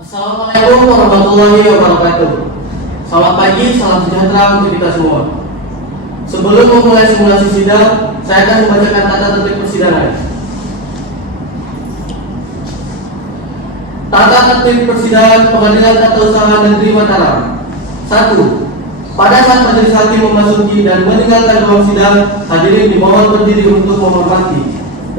Assalamualaikum warahmatullahi wabarakatuh. Selamat pagi, salam sejahtera untuk kita semua. Sebelum memulai simulasi sidang, saya akan membacakan tata tertib persidangan. Tata tertib persidangan Pengadilan Tata Usaha Negeri Mataram. 1. Pada saat majelis hakim memasuki dan meninggalkan ruang sidang, hadirin dimohon berdiri untuk menghormati.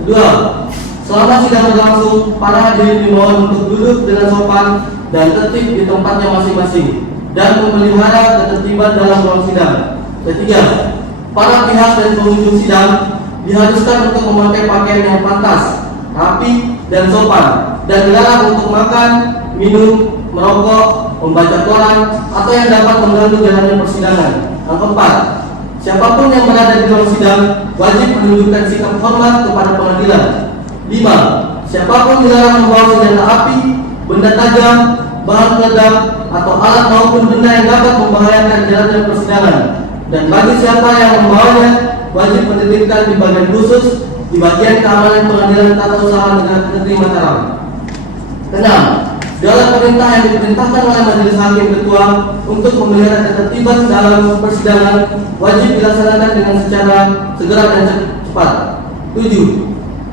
2. Selama sidang berlangsung, para hadirin dimohon untuk duduk dengan sopan dan tertib di tempatnya masing-masing dan memelihara ketertiban dalam ruang sidang. 3. Para pihak dan pengunjung sidang diharuskan untuk memakai pakaian yang pantas, rapi, dan sopan, dan dilarang untuk makan, minum, merokok, membaca koran, atau yang dapat mengganggu jalannya persidangan. Yang 4. Siapapun yang berada di ruang sidang wajib menunjukkan sikap hormat kepada pengadilan. 5. Siapapun dilarang membawa senjata api, benda tajam, bahan peledak, atau alat maupun benda yang dapat membahayakan jalannya persidangan. Dan bagi siapa yang membawanya, wajib menitipkan di bagian khusus di bagian keamanan Pengadilan Tata Usaha Negeri Mataram. 6. Segala perintah yang diperintahkan oleh majelis hakim ketua untuk memelihara ketertiban dalam persidangan wajib dilaksanakan dengan secara segera dan cepat. 7.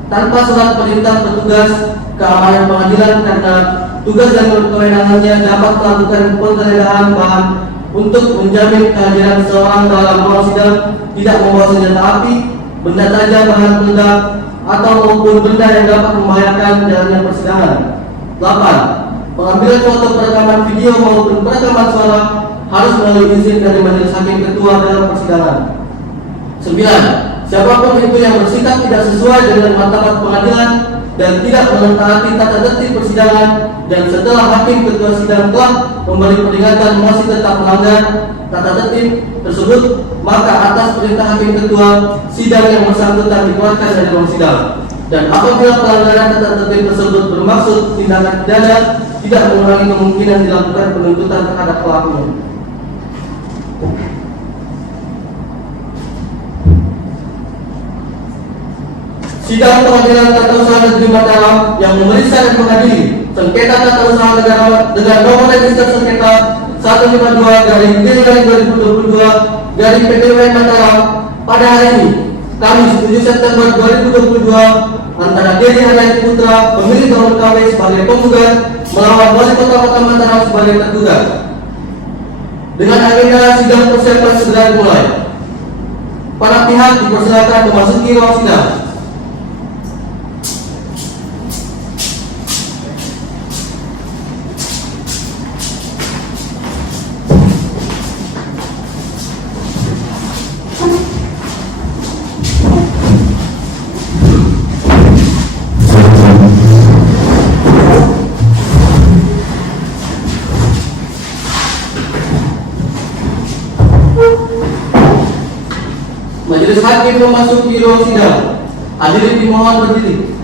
Tanpa surat perintah petugas keamanan pengadilan karena tugas dan kewenangannya dapat melakukan penggeledahan bahan untuk menjamin kehadiran seseorang dalam ruang sidang tidak membawa senjata api, benda tajam, bahan peledak, atau maupun benda yang dapat membahayakan jalannya persidangan. 8. Pengambilan foto perekaman video maupun perekaman suara harus melalui izin dari majelis hakim ketua dalam persidangan. 9. Siapapun itu yang bersikap tidak sesuai dengan martabat pengadilan dan tidak mentaati tata tertib persidangan dan setelah hakim ketua sidang telah memberi peringatan masih tetap melanggar tata tertib tersebut, maka atas perintah hakim ketua sidang yang bersangkutan dikeluarkan dari ruang sidang. Dan apabila pelanggaran tata tertib tersebut bermaksud tindakan pidana, tidak mengurangi kemungkinan dilakukan penuntutan terhadap pelakunya. Sidang Pengadilan Tata Usaha Negeri Mataram yang memeriksa dan mengadili sengketa tata usaha negara dengan nomor register sengketa 152/2022/PTW Mataram pada hari ini, Kamis 7 September 2022, antara Dedi Haryati Putra, pemilik nomor KW sebagai penggugat, melawan Wali Kota Mataram sebagai tergugat. Dengan agenda sidang persiapan segera dimulai. Para pihak dipersilakan memasuki ruang sidang. Majelis hakim memasuki ruang sidang. Hadirin dimohon berdiri.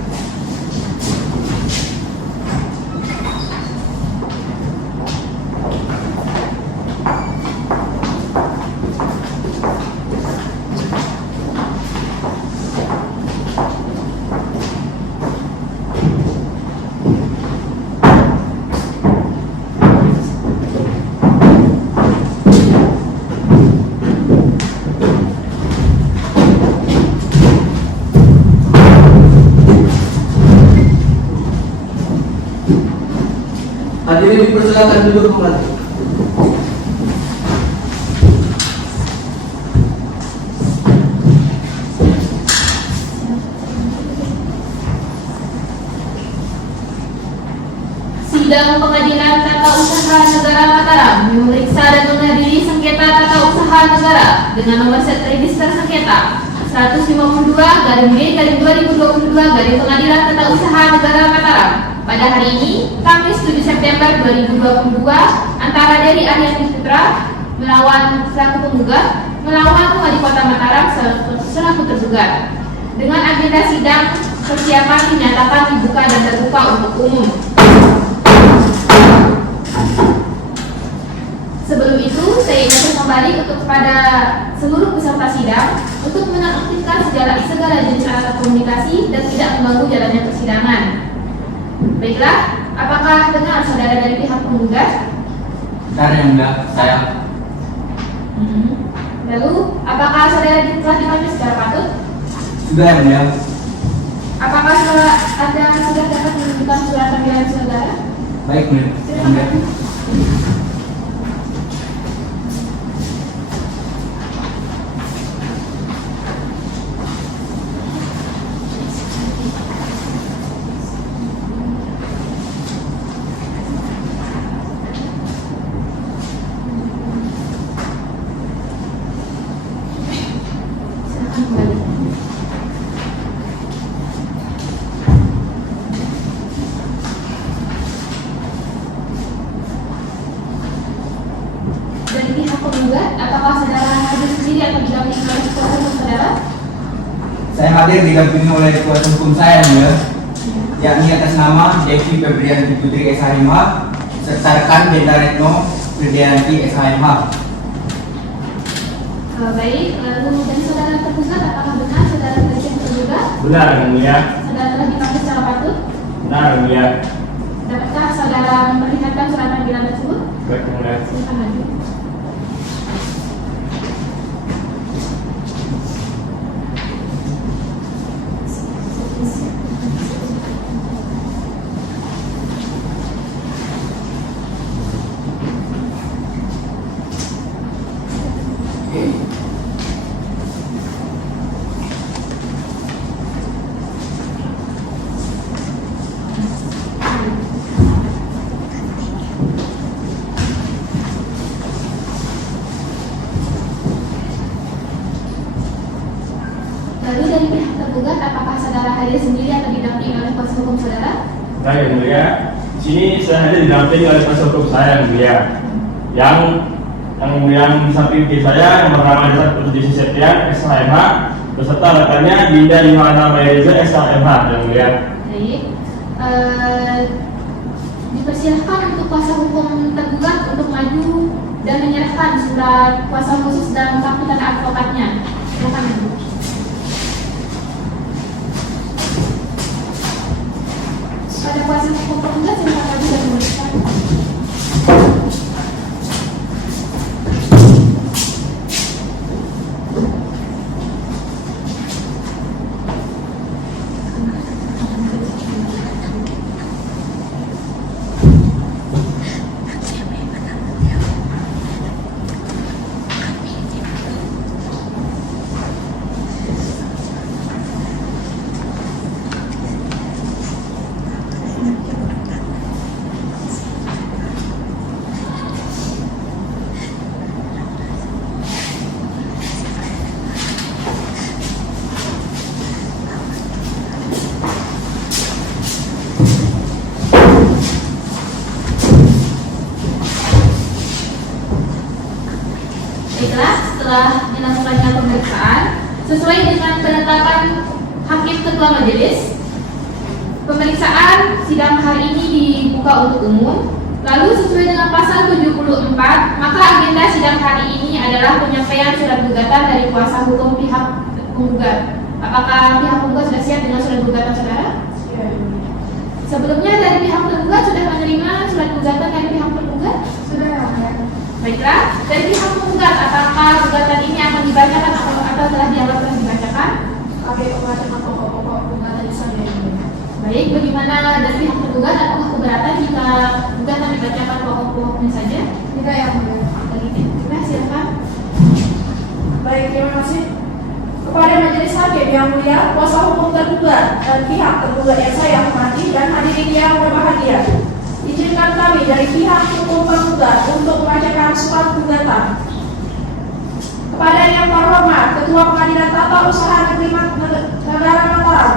Hadirin dipersilakan duduk kembali. Sidang Pengadilan Tata Usaha Negara Mataram memeriksa dan mengadili sengketa tata usaha negara dengan nomor set register sengketa 152/B/2022 Pengadilan Tata Usaha Negara Mataram. Pada hari ini, Kamis 7 September 2022, antara Dedi Haryati Putra melawan selaku penggugat melawan Wali Kota Mataram selaku tergugat. Dengan agenda sidang persiapan dinyatakan dibuka dan terbuka untuk umum. Sebelum itu, saya ingatkan kembali untuk kepada seluruh peserta sidang untuk menonaktifkan segala jenis alat komunikasi dan tidak mengganggu jalannya persidangan. Baiklah, apakah benar saudara dari penggugat? Benar yang mulia, saya. Lalu, apakah saudara telah dipanggil secara patut? Sudah yang mulia. Apakah saudara dapat menunjukkan surat panggilan saudara? Baik mulia. Yang mulia. Silakan kembali. Dari pihak penggugat, apakah saudara hadir sendiri atau didampingi oleh kuasa hukum saudara? Saya hadir didampingi oleh kuasa hukum saya yang mulia, yakni atas nama Devi Febrianti Putri SHMH serta rekan Benda Retno Fridianti SHMH. Baik, lalu dari saudara tergugat, apakah benar saudara sebagai yang tergugat? Benar yang mulia. Saudara telah dipanggil secara patut? Benar yang mulia. Dapatkah saudara memperlihatkan surat panggilan tersebut? Baik yang mulia. Silakan maju. Lalu dari pihak tergugat, apakah saudara hadir sendiri atau didampingi oleh kuasa hukum saudara? Benar yang mulia. Di sini saya hadir didampingi oleh kuasa hukum saya yang mulia. Yang di samping kiri saya yang bernama Desa Putri Septian SHMH beserta rekannya Dinda Yohana Mayriza SHMH yang mulia. Baik. Dipersilahkan untuk kuasa hukum tergugat untuk maju dan menyerahkan surat kuasa khusus dan kartu tanda advokatnya. Silakan maju. Pada kuasa hukum tergugat, silakan maju dan menuliskan. Baiklah, setelah dilakukannya pemeriksaan, sesuai dengan penetapan Hakim Ketua Majelis, pemeriksaan sidang hari ini dibuka untuk umum. Lalu sesuai dengan pasal 74, maka agenda sidang hari ini adalah penyampaian surat gugatan dari kuasa hukum pihak penggugat. Apakah pihak penggugat sudah siap dengan surat gugatan saudara? Sebelumnya dari pihak tergugat sudah menerima surat gugatan dari pihak tergugat? Sudah. Baiklah, dari pihak penggugat, apakah gugatan ini akan dibacakan atau telah dianggap telah dibacakan? Kami membacakan pokok-pokok gugatan saja. Baik, bagaimana dari pihak tergugat? Apakah keberatan jika gugatan dibacakan pokok-pokoknya saja? Tidak yang mulia. Baik, silakan. Baik, terima kasih. Kepada Majelis Hakim yang mulia, kuasa hukum tergugat dan pihak tergugat yang saya hormati dan hadirin yang berbahagia, izinkan kami dari pihak hukum tergugat untuk membacakan surat gugatan. Kepada yang terhormat Ketua Pengadilan Tata Usaha Negeri Negara Mataram,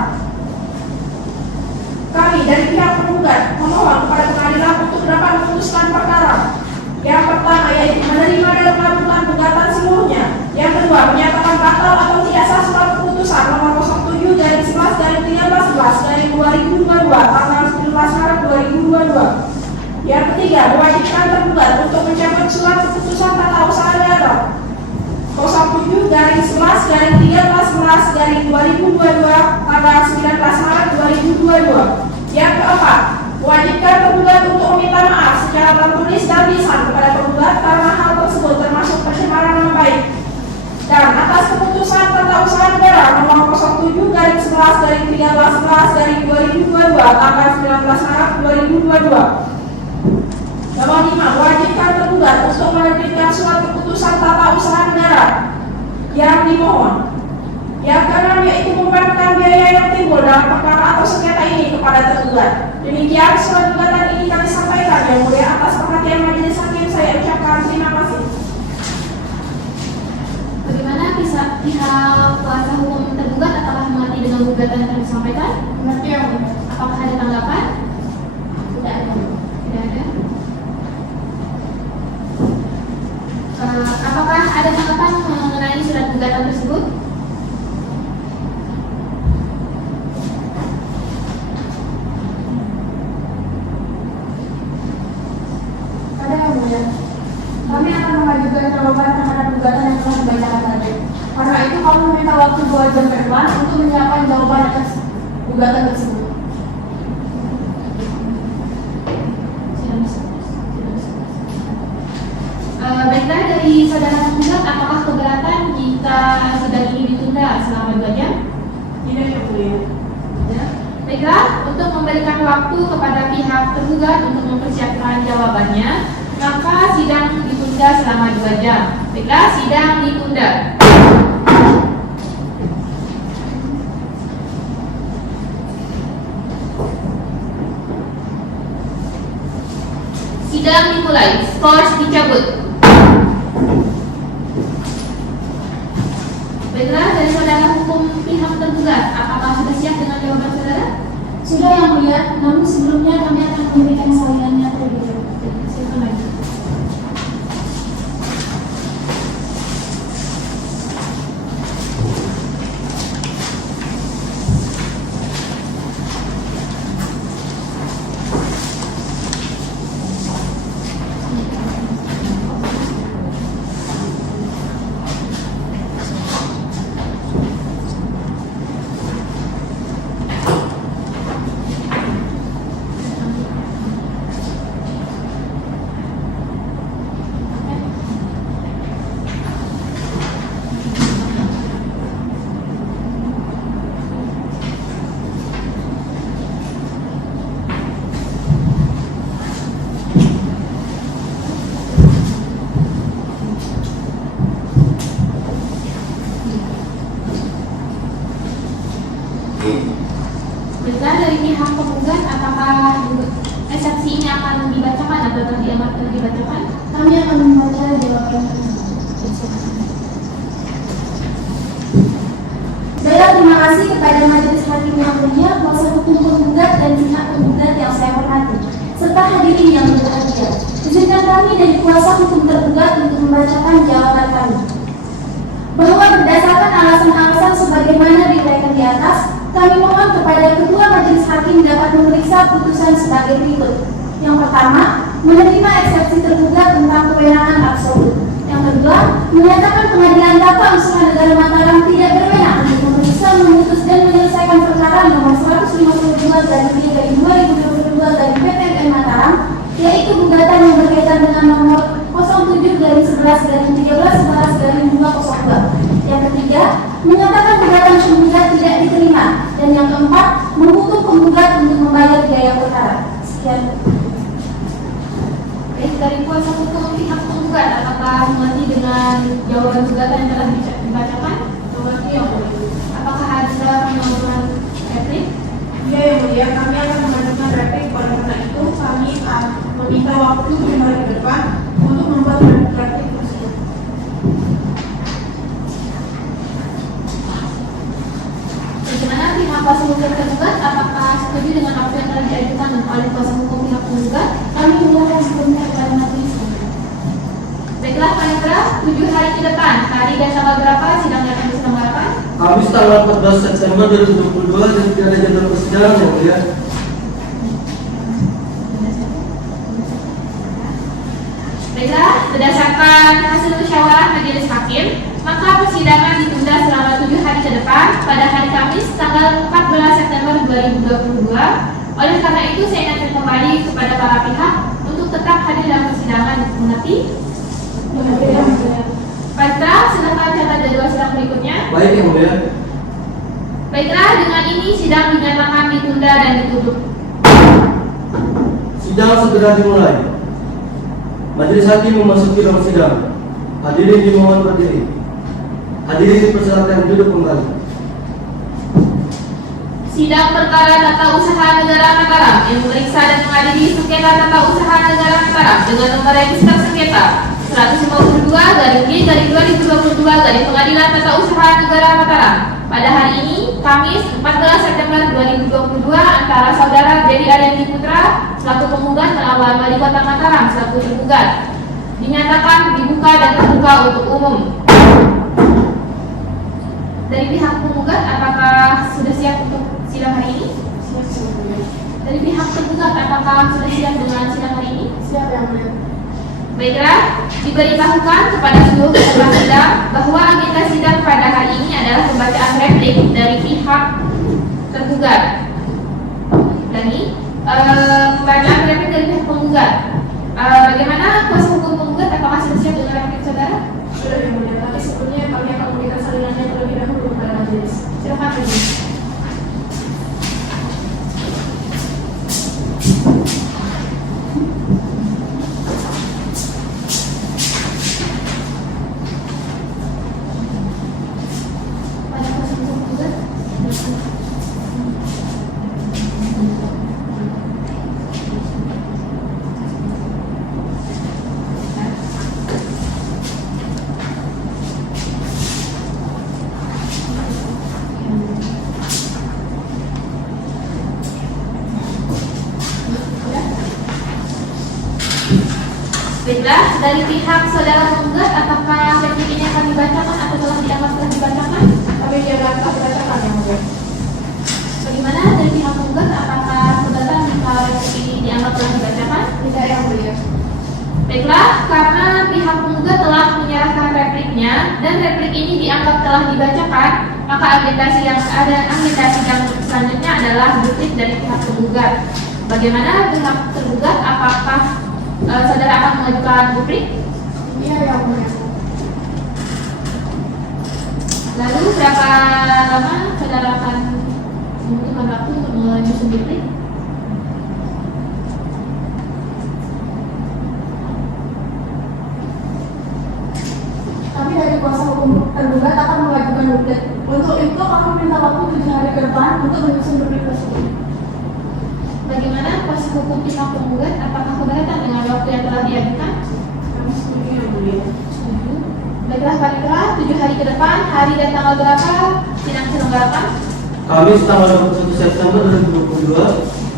kami dari pihak penggugat memohon kepada pengadilan untuk dapat memutuskan perkara. Yang pertama yaitu menerima dan mengabulkan gugatan seluruhnya. Yang kedua, menyatakan batal atau tidak sah surat keputusan nomor 07 dari 11 dari 13 dari 2022 tanggal 19 Maret 2022. Yang ketiga, mewajibkan tergugat untuk mencabut surat keputusan tata usaha negara 07 dari 11 dari 13 dari 2022 tanggal 19 Maret 2022. Yang keempat, mewajibkan tergugat untuk meminta maaf secara Nomor 5, wajibkan tergugat untuk menerbitkan surat keputusan tata usaha negara yang dimohon. Yang keenam yaitu membebankan biaya yang timbul dalam perkara atau sengketa ini kepada tergugat. Demikian surat gugatan ini kami sampaikan. Yang mulia, atas perhatian majelis hakim saya ucapkan terima kasih. Bagaimana pihak kuasa hukum tergugat apakah mengerti dengan gugatan yang kami sampaikan? Mengerti yang mulia. Apakah ada tanggapan? Tidak ada. Tidak ada. Apakah ada tanggapan mengenai surat gugatan tersebut? Ada yang mulia. Kami akan mengajukan jawaban terhadap gugatan yang telah dibacakan tadi. Karena itu kami meminta waktu 2 jam ke depan untuk menyiapkan jawaban atas gugatan tersebut. Baiklah, dari saudara tergugat, apakah keberatan jika sidang ini ditunda selama 2 jam? Tidak yang mulia. Ya. Baiklah, untuk memberikan waktu kepada pihak tergugat untuk mempersiapkan jawabannya, maka sidang ditunda selama 2 jam. Baiklah, sidang ditunda. Sidang dimulai. Skors dicabut. Baiklah, dari saudara hukum pihak tergugat, apakah sudah siap dengan jawaban saudara? Sudah yang mulia, namun sebelumnya kami akan memberikan salinannya terlebih dahulu. Silakan lagi. Baiklah, dari pihak penggugat, apakah eksepsi ini akan dibacakan atau terdiamat dibacakan? Kami akan membaca jawaban tersebut. Baiklah, terima kasih kepada majelis hakim yang mulia, kuasa hukum penggugat dan pihak penggugat yang saya hormati, serta hadirin yang berbahagia. Izinkan kami dari kuasa hukum tergugat untuk membacakan jawaban kami. Bahwa berdasarkan alasan-alasan sebagaimana diuraikan di atas, kami mohon kepada Ketua Majelis Hakim dapat memeriksa putusan sebagai berikut. Yang pertama, menerima eksepsi tergugat tentang kewenangan absolut. Yang kedua, menyatakan Pengadilan Tata Usaha Negara Mataram tidak berwenang untuk memeriksa, memutus dan menyelesaikan perkara nomor 152/2022 dari PTN Mataram, yaitu gugatan yang berkaitan dengan nomor 07/11/13/11/202. Yang ketiga, menyatakan gugatan penggugat tidak diterima. Dan yang keempat, menghukum penggugat untuk membayar biaya perkara. Sekian. Baik, dari kuasa hukum pihak penggugat, apakah mengerti dengan jawaban gugatan yang telah dibacakan? Mengerti yang mulia. Apakah ada pengajuan replik? Ya yang mulia, kami akan mengajukan replik. Oleh karena itu, kami meminta waktu 5 hari ke depan untuk membuat replik tersebut. Bagaimana pihak kuasa hukum tergugat, apakah setuju dengan apa yang telah diajukan oleh kuasa hukum pihak penggugat? Kami menyerahkan sebelumnya kepada majelis. Baiklah, paragraf 7 hari ke depan, hari dan tanggal berapa sidangnya akan diselenggarakan? Kamis tanggal 14 September 2022 dan tidak ada jadwal persidangan yang mulia. Baiklah, berdasarkan hasil musyawarah majelis hakim, maka persidangan ditunda selama 7 hari ke depan pada hari Kamis tanggal 14 September 2022. Oleh karena itu, saya ingatkan kembali kepada para pihak untuk tetap hadir dalam persidangan. Mengerti? Patra, silakan catat jadwal sidang berikutnya. Baik yang mulia. Baiklah, dengan ini sidang dinyatakan ditunda dan ditutup. Sidang segera dimulai. Majelis hakim memasuki ruang sidang. Hadirin dimohon berdiri. Hadirin dipersilakan duduk kembali. Sidang perkara tata usaha negara Mataram yang memeriksa dan mengadili sengketa tata usaha negara Mataram dengan nomor register sengketa 152/G/2022 dari Pengadilan Tata Usaha Negara Mataram pada hari ini Kamis 14 September 2022 antara saudara Dery Arianti Putra selaku penggugat melawan Wali Kota Mataram selaku tergugat dinyatakan dibuka dan terbuka untuk umum. Dari pihak penggugat, apakah sudah siap untuk sidang hari ini? Siap. Dari pihak tergugat, apakah sudah siap dengan sidang hari ini? Siap yang mulia. Baiklah, diberitahukan kepada seluruh peserta sidang bahwa agenda sidang pada hari ini adalah pembacaan replik dari pihak tergugat. Ulangi, pembacaan replik dari pihak penggugat. Bagaimana kuasa hukum penggugat? Apakah sudah siap dengan replik saudara? Sudah yang mulia, tapi sebelumnya kami akan memberikan salinannya terlebih dahulu kepada majelis. Silakan pergi. Pada kuasa hukum penggugat. Baiklah, dari pihak saudara penggugat, apakah replik ini akan dibacakan atau telah dianggap telah dibacakan? Kami dianggap telah dibacakan yang mulia. Bagaimana dari pihak penggugat, apakah keberatan jika replik ini dianggap telah dibacakan? Tidak yang mulia. Baiklah, karena pihak penggugat telah menyerahkan repliknya dan replik ini dianggap telah dibacakan, maka agenda sidang selanjutnya adalah duplik dari pihak penggugat. Bagaimana pihak tergugat, apakah saudara akan mengajukan duplik? Iya yang mulia. Lalu berapa lama saudara akan membutuhkan waktu untuk menyusun duplik? Kami dari kuasa hukum tergugat akan mengajukan duplik. Untuk itu kami minta waktu 7 hari ke depan untuk menyusun duplik tersebut. Bagaimana kuasa hukum pihak penggugat, apakah keberatan dengan waktu yang telah diajukan? Kami setuju yang mulia. Setuju. Baiklah, panitera, 7 hari ke depan, hari dan tanggal berapa sidang diselenggarakan? Kamis tanggal 21 September 2022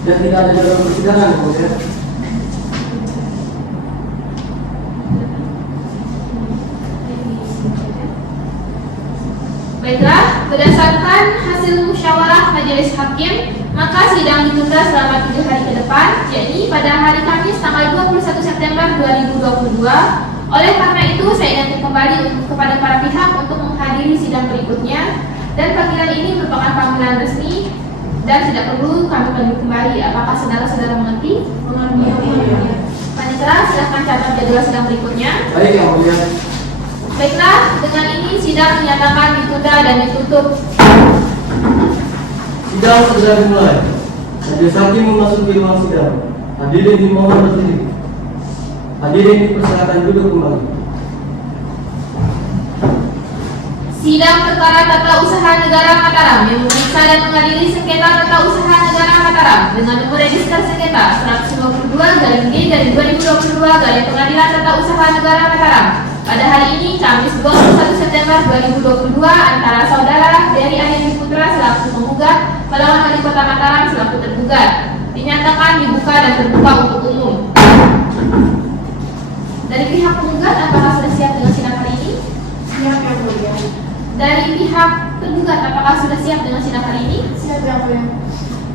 dan tidak ada dalam persidangan, kemudian. Baiklah, berdasarkan hasil musyawarah majelis hakim, maka sidang ditunda selama 7 hari ke depan, yakni pada hari Kamis tanggal 21 September 2022. Oleh karena itu, saya ingatkan kembali kepada para pihak untuk menghadiri sidang berikutnya, dan panggilan ini merupakan panggilan resmi dan tidak perlu kami panggil kembali. Apakah saudara-saudara mengerti? Mengerti yang mulia. Panitera, silahkan catat jadwal sidang berikutnya. Baik yang mulia. Baiklah, dengan ini sidang dinyatakan ditunda dan ditutup. Sidang segera dimulai. Majelis hakim memasuki ruang sidang. Hadirin dimohon berdiri. Hadirin dipersilakan duduk kembali. Sidang perkara tata usaha negara Mataram yang memeriksa dan mengadili sengketa tata usaha negara Mataram dengan nomor register sengketa 152/G/2022 dari Pengadilan Tata Usaha Negara Mataram pada hari ini Kamis 21 September 2022 antara saudara Dery Arianti Putra selaku penggugat melawan Wali Kota Mataram selaku tergugat dinyatakan dibuka dan terbuka untuk umum. Dari pihak penggugat, apakah sudah siap dengan sidang hari ini? Siap yang mulia. Dari pihak tergugat, apakah sudah siap dengan sidang hari ini? Siap yang mulia.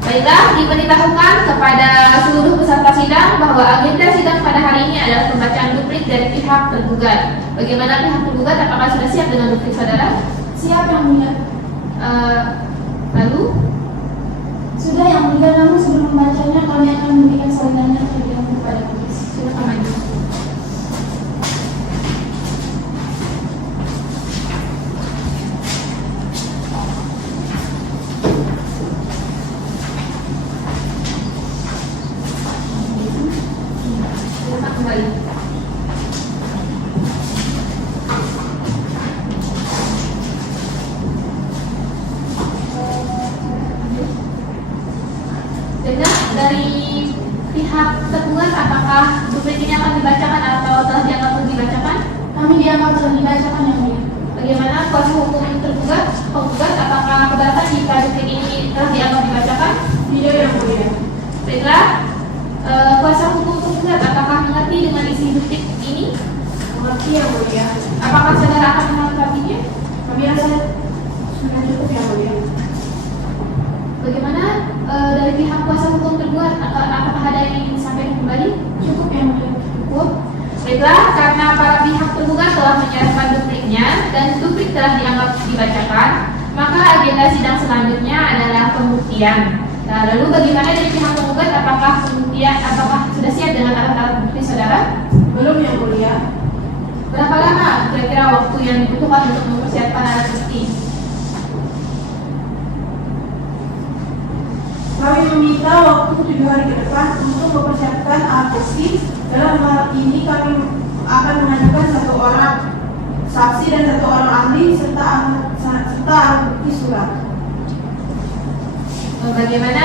Baiklah, diberitahukan kepada seluruh peserta sidang bahwa agenda sidang pada hari ini adalah pembacaan duplik dari pihak tergugat. Bagaimana pihak tergugat, apakah sudah siap dengan duplik saudara? Siap yang mulia. Lalu, Sudah yang mulia, namun sebelum membacanya kami akan memberikan salinannya terlebih dahulu kepada majelis. silakan maju. Silakan kembali. Kami dianggap sudah dibacakan yang mulia. Bagaimana kuasa hukum tergugat? Penggugat, apakah keberatan jika duplik ini telah dianggap dibacakan? Tidak yang mulia. Baiklah, kuasa hukum penggugat apakah mengerti dengan isi duplik ini? Mengerti yang mulia. Apakah saudara akan melengkapinya? Kami rasa sudah cukup yang mulia. Bagaimana dari pihak kuasa hukum tergugat? Apakah ada yang ingin disampaikan kembali? Cukup yang mulia. Cukup. Baiklah, karena para pihak tergugat telah menyerahkan dupliknya dan duplik telah dianggap dibacakan, maka agenda sidang selanjutnya adalah pembuktian. Nah, lalu bagaimana dari pihak penggugat? Apakah sudah siap dengan alat-alat bukti saudara? Belum yang mulia. Berapa lama kira-kira waktu yang dibutuhkan untuk mempersiapkan alat bukti? Kami meminta waktu 7 hari ke depan untuk mempersiapkan alat bukti. Dalam hal ini kami akan mengajukan 1 orang saksi dan 1 orang ahli serta alat bukti surat. Bagaimana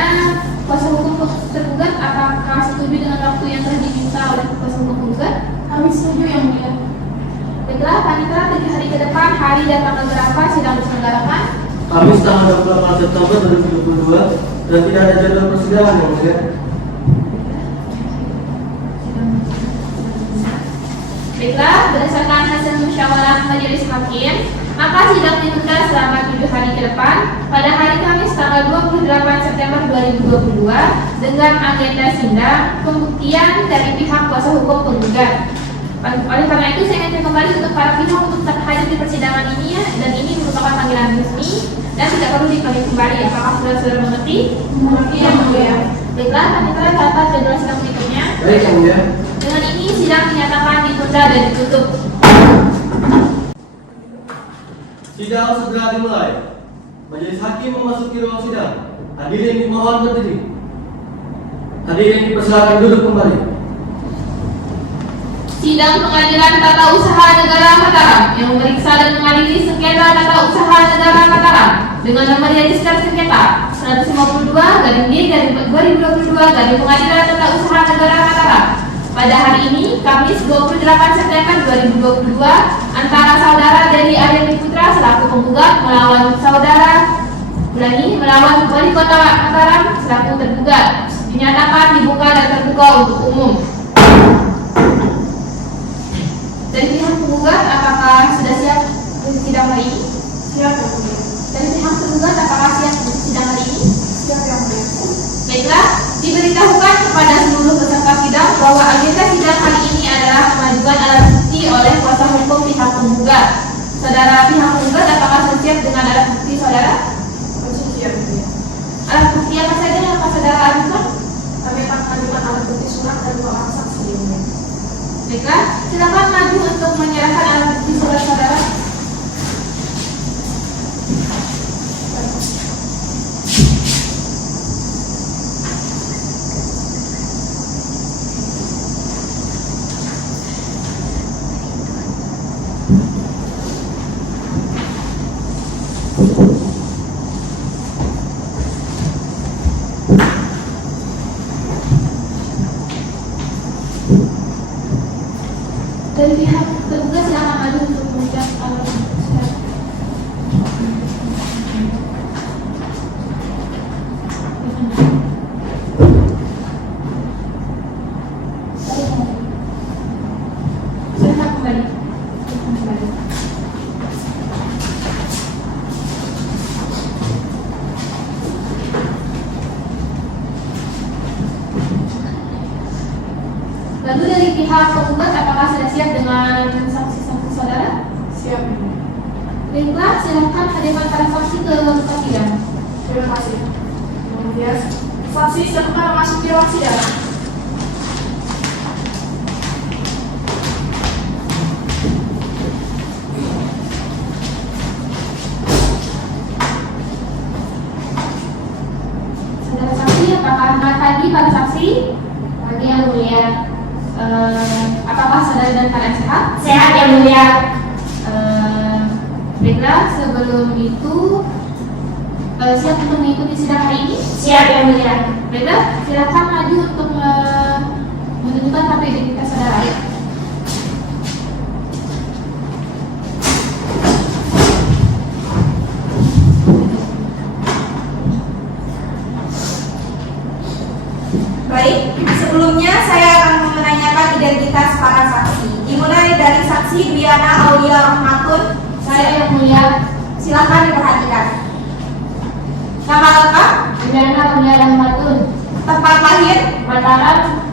kuasa hukum tergugat? Apakah setuju dengan waktu yang telah diminta oleh kuasa hukum tergugat? Kami setuju yang mulia. Baiklah, panitera 7 hari ke depan, hari dan tanggal berapa sidang diselenggarakan? Kamis tanggal 28 September 2022 dan tidak ada jadwal persidangan yang mulia. Baiklah, berdasarkan hasil musyawarah majelis hakim, maka sidang ditunda selama 7 hari ke depan pada hari Kamis tanggal 28 September 2022 dengan agenda sidang pembuktian dari pihak kuasa hukum penggugat. Oleh karena itu, saya ingin kembali untuk para pihak untuk tetap hadir di persidangan ini ya, dan ini merupakan panggilan resmi dan tidak perlu dikali kembali. Apakah saudara mengerti? Mengerti yang mulia. Baiklah, panitera catat jadwal sidang berikutnya. Baik yang mulia. Dengan ini sidang dinyatakan ditunda dan ditutup. Sidang segera dimulai. Majelis hakim memasuki ruang sidang. Hadirin dimohon berdiri. Hadirin dipersilakan duduk kembali. Sidang Pengadilan Tata Usaha Negara Mataram yang memeriksa dan mengadili sengketa tata usaha negara Mataram dengan nomor register sengketa 152/D/2022 dari Pengadilan Tata Usaha Negara Mataram pada hari ini Kamis 28 September 2022 antara saudara Dedi Aryani Putra selaku penggugat melawan melawan Wali Kota Mataram selaku tergugat dinyatakan dibuka dan terbuka untuk umum. Dari pihak penggugat, apakah sudah siap untuk sidang hari ini? Siap yang mulia. Dari pihak tergugat, apakah siap untuk sidang hari ini? Siap yang mulia. Baiklah, diberitahukan kepada seluruh peserta sidang bahwa agenda sidang hari ini adalah pengajuan alat bukti oleh kuasa hukum pihak penggugat. Saudara pihak penggugat, apakah sudah siap dengan alat bukti saudara? Masih siap yang mulia. Alat bukti apa saja yang akan saudara ajukan? Kami akan mengajukan alat bukti surat dan 2 orang saksi yang mulia. Baiklah, silakan maju untuk menyerahkan alat bukti surat saudara. Dari pihak tergugat silakan maju untuk mengucapkan alat bukti surat. Silakan kembali. Lalu dari pihak penggugat apakah sudah siap dengan saksi-saksi saudara? Siap yang mulia. Baiklah, silakan hadirkan para saksi ke muka sidang. Terima kasih. Kemudian saksi silakan masuk di ruang sidang. Saudara saksi, apakah selamat pagi para saksi? Pagi yang mulia. Apakah saudara dan kalian sehat? Sehat yang mulia. Baiklah, sebelum itu siap untuk mengikuti sidang hari ini? Siap yang mulia. Baiklah, silakan maju untuk menunjukkan kartu identitas saudara. para saksi. Dimulai dari saksi Dwiana Aulia Rahmatun. Saya yang mulia, Silakan diperhatikan. Nama lengkap, Dwiana Aulia Rahmatun, tempat lahir, Mataram,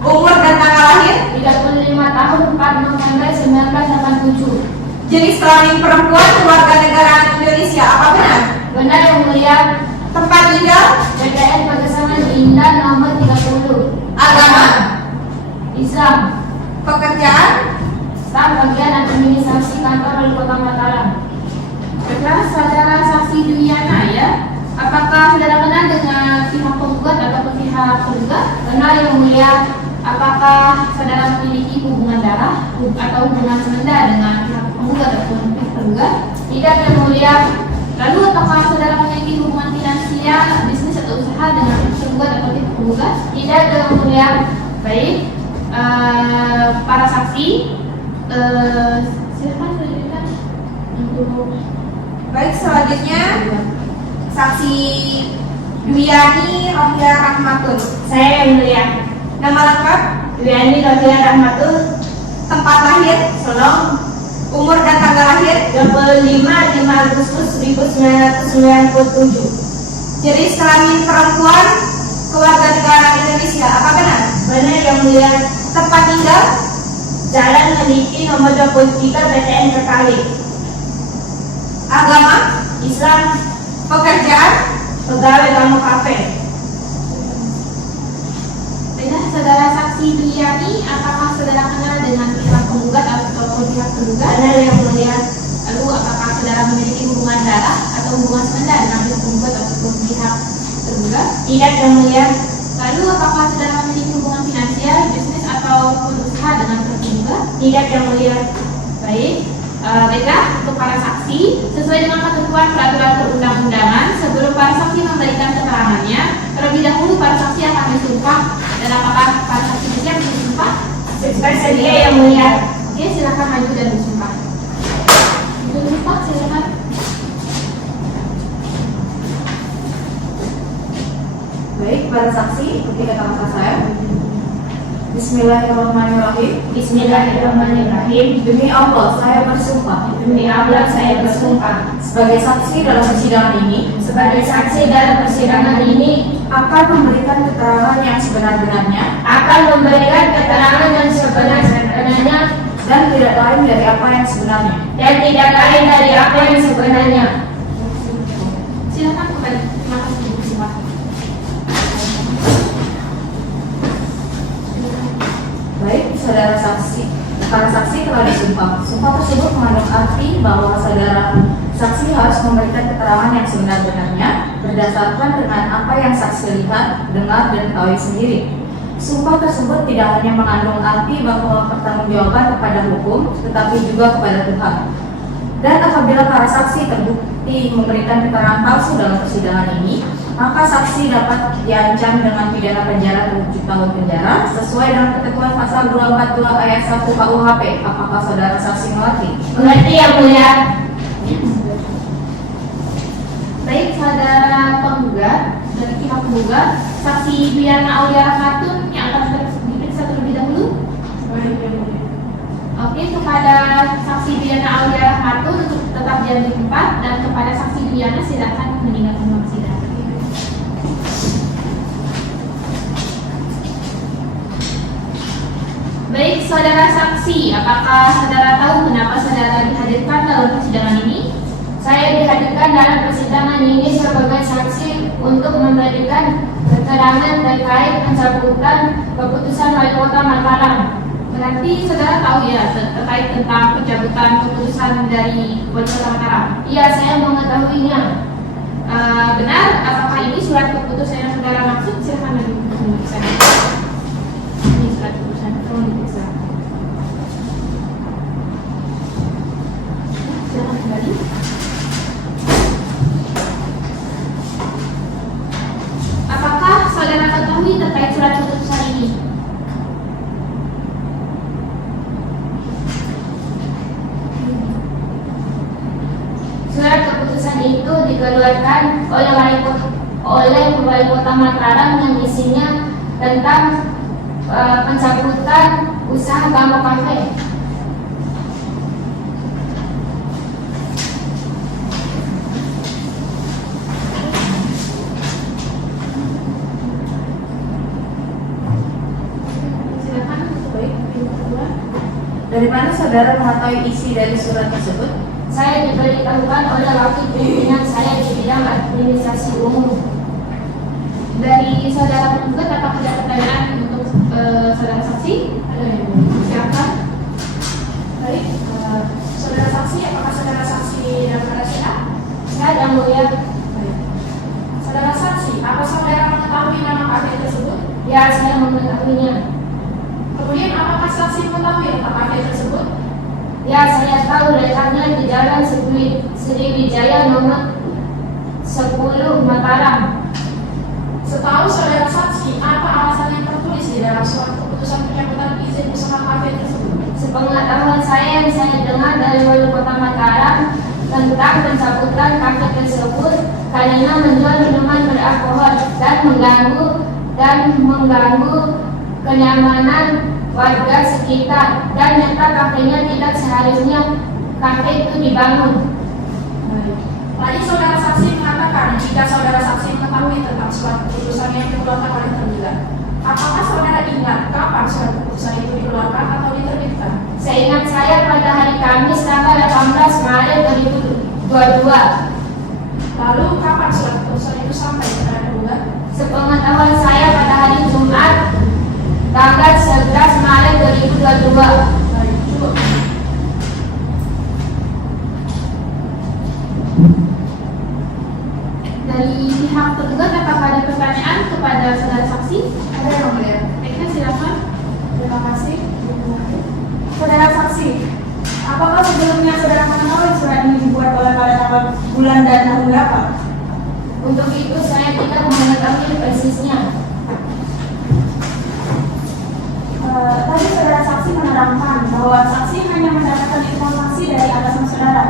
umur dan tanggal lahir, 35 tahun 4 November 1987. jenis kelamin perempuan, keluarga negaraan Indonesia. Apa benar? Benar yang mulia, Tempat tinggal, BTN Pagesangan Indah nomor 30. agama, Islam, pekerjaan, staf bagian administrasi kantor wali kota Mataram. Baiklah, saudara saksi Dwiana ya. Apakah saudara kenal dengan pihak penggugat atau pihak tergugat? Benar yang mulia. Apakah saudara memiliki hubungan darah atau hubungan semenda dengan pihak penggugat ataupun pihak tergugat? Tidak yang mulia. Lalu apakah saudara memiliki hubungan finansial, bisnis atau usaha dengan pihak tergugat atau pihak penggugat? Tidak yang mulia. Baik, para saksi, silakan lanjutkan untuk baik selanjutnya saksi Dwiani Aulia Rahmatun. saya yang mulia. Nama lengkap, Dwiani Aulia Rahmatun, tempat lahir, Solong, umur dan tanggal lahir, 25 Agustus 1997. jenis kelamin perempuan, keluarga negara Indonesia. Apa benar? Benar yang mulia. Tempat tinggal, Jalan Meliki nomor 23 BTN Kekali. agama, Islam, pekerjaan, pegawai kamu kafe. Baiklah, saudara saksi Dwiani, apakah saudara kenal dengan pihak penggugat atau pihak tergugat? Benar yang mulia. Lalu apakah saudara memiliki hubungan darah atau hubungan semenda dengan pihak penggugat ataupun pihak tergugat? Tidak yang mulia. Lalu apakah saudara memiliki hubungan finansial, bisnis ataupun usaha dengan pihak penggugat? Tidak yang mulia. Baik. Baiklah, untuk para saksi, sesuai dengan ketentuan peraturan perundang-undangan, sebelum para saksi memberikan keterangannya, terlebih dahulu para saksi akan disumpah. Dan apakah para saksi bersiap untuk disumpah? Bersedia yang mulia. Oke, silakan maju dan disumpah. Untuk disumpah, silakan. baik para saksi, ikuti kata-kata saya. Bismillahirrahmanirrahim. Bismillahirrahmanirrahim. Demi Allah, saya bersumpah Demi Allah saya bersumpah sebagai saksi dalam persidangan ini sebagai saksi dalam persidangan ini akan memberikan keterangan yang sebenar-benarnya akan memberikan keterangan yang sebenar-benarnya dan tidak lain dari apa yang sebenarnya. dan tidak lain dari apa yang sebenarnya. Silakan kembali. Terima kasih. Terima kasih. Baik, saudara saksi, para saksi telah disumpah. Sumpah tersebut mengandung arti bahwa saudara saksi harus memberikan keterangan yang sebenar-benarnya berdasarkan dengan apa yang saksi lihat, dengar, dan ketahui sendiri. Sumpah tersebut tidak hanya mengandung arti bahwa pertanggungjawaban kepada hukum, tetapi juga kepada Tuhan. Dan apabila para saksi terbukti memberikan keterangan palsu dalam persidangan ini, maka saksi dapat diancam dengan pidana penjara 7 tahun penjara sesuai dengan ketentuan pasal 242 ayat 1 KUHP. Apakah saudara saksi mengerti? Mengerti yang mulia. Baik, saudara penggugat dari pihak penggugat, saksi Dwiana Aulia Rahmatun yang akan diperiksa terlebih dahulu. Oke, kepada saksi Dwiana Aulia Rahmatun untuk tetap diam di tempat, dan kepada saksi Dwiana silakan meninggalkan ruang sidang. Baik, saudara saksi, apakah saudara tahu kenapa saudara dihadirkan dalam persidangan ini? Saya dihadirkan dalam persidangan ini sebagai saksi untuk memberikan keterangan terkait pencabutan keputusan Wali Kota Mataram. Berarti saudara tahu ya terkait tentang pencabutan keputusan dari Wali Kota Mataram? Iya, saya mengetahuinya. Benar? Apakah ini surat keputusan yang saudara maksud? Silakan lagi pemeriksaan. Ini surat keputusan, tolong diperiksa. Silakan kembali. Apakah saudara ketahui terkait surat keputusan ini? Surat keputusan itu dikeluarkan oleh Wali Kota Mataram yang isinya tentang pencabutan usaha Gamo Cafe. Silakan. Baik, yang kedua. Dari mana saudara mengetahui isi dari surat tersebut? Saya diberitahukan oleh wakil pimpinan saya di bidang administrasi umum. Dari saudara penggugat, apakah ada pertanyaan untuk saudara saksi? Ada yang silakan. Baik, saudara saksi, apakah saudara saksi dalam keadaan sehat? Saya yang mulia. Baik. Saudara saksi, apa saudara mengetahui nama kafe tersebut? Ya, saya mengetahuinya. Kemudian apakah saksi mengetahui tentang kafe tersebut? Ya, saya tahu letaknya di Jalan Sriwijaya nomor 10 Mataram. Setahu saudara saksi, apa alasan yang tertulis di dalam surat keputusan pencabutan izin usaha kafe tersebut? Sepengetahuan saya yang saya dengar dari Wali Kota Mataram tentang pencabutan kafe tersebut karena menjual minuman beralkohol dan mengganggu kenyamanan warga sekitar, dan nyata kafenya tidak seharusnya kafe itu dibangun. Baik. Tadi saudara saksi mengatakan jika saudara saksi mengetahui tentang surat keputusan yang dikeluarkan oleh tergugat. Apakah saudara ingat kapan surat keputusan itu dikeluarkan atau diterbitkan? Seingat saya pada hari Kamis tanggal 18 Maret 2022. Lalu kapan surat keputusan itu sampai kepada tergugat? Sepengetahuan saya pada hari Jumat tanggal 11 Maret 2022. Baik, cukup. Dari pihak tergugat, apakah ada pertanyaan kepada saudara saksi? Ada yang mulia. Baiklah, silakan. Terima kasih. Saudara saksi, apakah sebelumnya saudara mengetahui surat ini dibuat oleh pada tanggal bulan dan tahun berapa? Untuk itu saya tidak mengetahui persisnya. Tadi saudara saksi menerangkan bahwa saksi hanya mendapatkan informasi dari atasan saudara.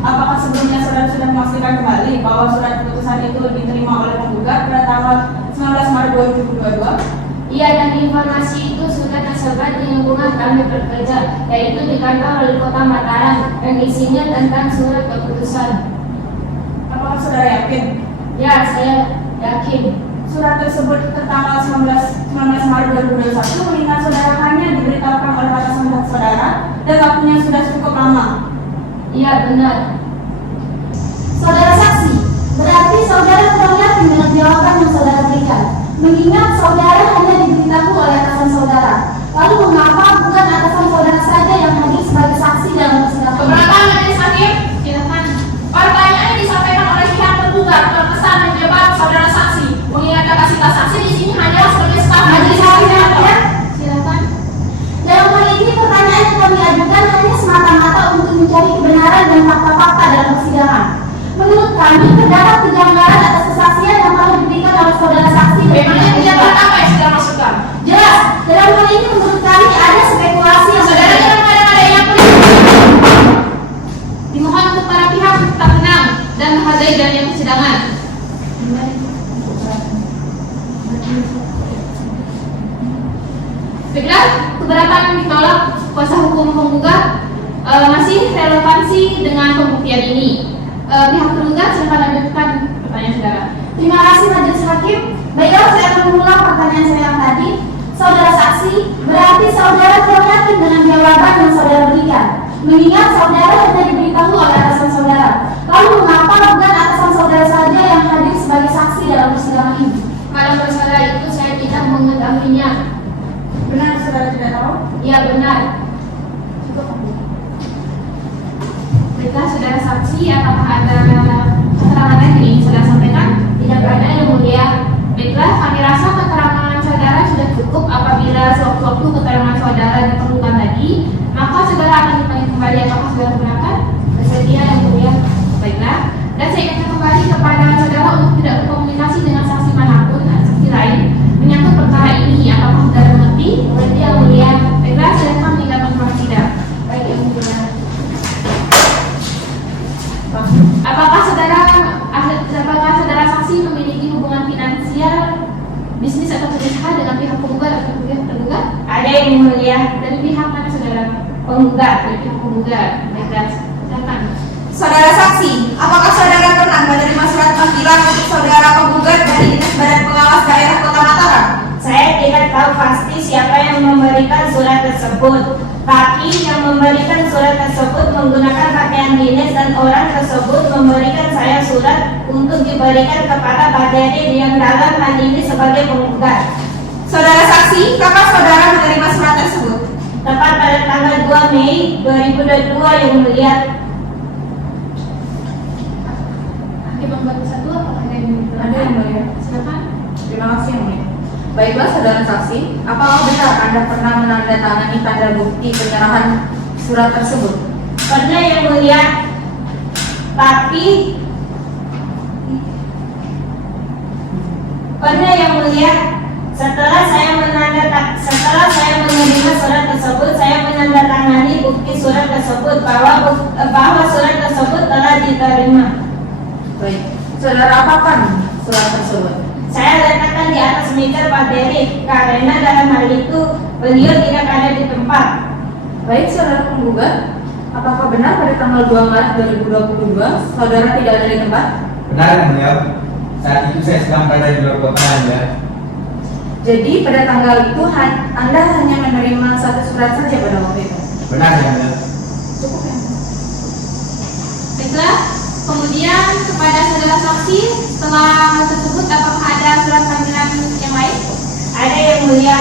Apakah sebelumnya saudara sudah memastikan kembali bahwa surat keputusan itu diterima oleh penggugat pada tanggal 19 Maret 2022? Iya, dan informasi itu sudah tersebar di lingkungan kami bekerja, yaitu di kantor Wali Kota Mataram, yang isinya tentang surat keputusan. Apakah saudara yakin Ya, saya yakin. surat tersebut tertanggal 19 Maret 2021 mengingat saudara hanya diberitahukan oleh atasan saudara dan waktunya sudah cukup lama? Iya, benar. Saudara saksi, berarti saudara kurang yakin dengan jawaban yang saudara berikan. Mengingat saudara hanya diberitahu oleh atasan saudara. Lalu mengapa bukan atasan saudara saja yang hadir sebagai saksi dalam persidangan? Keberatan majelis hakim. Silakan. Pertanyaan yang disampaikan oleh pihak tergugat terkesan menjebak saudara saksi. Mengingat kapasitas saksi di sini hanyalah sebagai staf majelis hakim. Silakan. Dalam hal ini pertanyaan yang kami ajukan hanya semata-mata untuk mencari kebenaran dan fakta-fakta dalam persidangan. Menurut kami terdapat kejanggalan atas kesaksian yang telah diberikan oleh saudara saksi. Memangnya kejanggalan apa yang sedang maksudkan? Jelas, dalam hal ini menurut kami ada spekulasi yang Saudara jangan ada yang Dimohon untuk para pihak tetap tenang dan menghargai jalannya persidangan. Baiklah, keberatan ditolak kuasa hukum penggugat masih relevansi dengan pembuktian ini. Pihak tergugat silakan lanjutkan pertanyaan saudara. Terima kasih majelis hakim. Baiklah, saya akan mengulang pertanyaan saya yang tadi. Saudara saksi, berarti saudara kurang yakin dengan jawaban yang saudara berikan. Mengingat saudara hanya diberitahu oleh atasan saudara. Lalu mengapa bukan atasan saudara saja yang hadir sebagai saksi dalam persidangan ini? Kalau masalah itu saya tidak mengetahuinya. Benar saudara tidak tahu? Ya, benar. Baiklah, saudara saksi, apakah ada keterangan lain yang ingin saudara sampaikan? Tidak ada, yang mulia. Baiklah, kami rasa keterangan saudara sudah cukup. Apabila sewaktu-waktu keterangan saudara diperlukan lagi, maka saudara akan dipanggil kembali. Apakah saudara berangkat? Bersedia, yang mulia. Baiklah, dan saya ingatkan kembali kepada saudara untuk tidak berkomunikasi dengan saksi manapun atau saksi lain menyangkut perkara ini. Apakah saudara mengerti? Mengerti, yang mulia. Baiklah, silakan meninggalkan ruang sidang. Baik, yang mulia. Apakah saudara saksi memiliki hubungan finansial, bisnis atau kerjasama dengan pihak penggugat atau pihak tergugat? Ada yang mulia. Dari pihak penggugat. Baiklah, silakan. Saudara saksi, apakah saudara pernah menerima surat panggilan untuk saudara penggugat dari Dinas Badan Pengawas Daerah Kota Mataram? Saya tidak tahu pasti siapa yang memberikan surat tersebut, tapi yang memberikan surat tersebut menggunakan pakaian dinas dan orang tersebut memberikan saya surat untuk diberikan kepada Pak Dede yang dalam hal ini sebagai penggugat. Saudara saksi, kapan saudara menerima surat tersebut? Tepat pada tanggal 2 Mei 2022 yang mulia. Hakim membantu satu, apakah ada yang Ada yang mulia. Silakan. Terima kasih yang mulia. Baiklah saudara saksi, apakah benar Anda pernah menandatangani tanda bukti penyerahan surat tersebut? Pernah yang mulia, tapi pernah yang mulia. Setelah saya menerima surat tersebut, saya menandatangani bukti surat tersebut bahwa surat tersebut telah diterima. Baik, saudara apakan surat tersebut? Saya letakkan di atas meja Pak Derik karena dalam hal itu beliau tidak ada di tempat. Baik saudara penggugat, apakah benar pada tanggal 2 Maret 2022 saudara tidak ada di tempat? Benar yang mulia. Saat itu saya sedang berada di luar kota ya. Jadi pada tanggal itu Anda hanya menerima satu surat saja pada waktu itu? Benar yang mulia. Cukup ya? Baiklah, kemudian kepada saudara saksi, setelah hal tersebut, apakah ada surat panggilan yang lain? Ada yang mulia,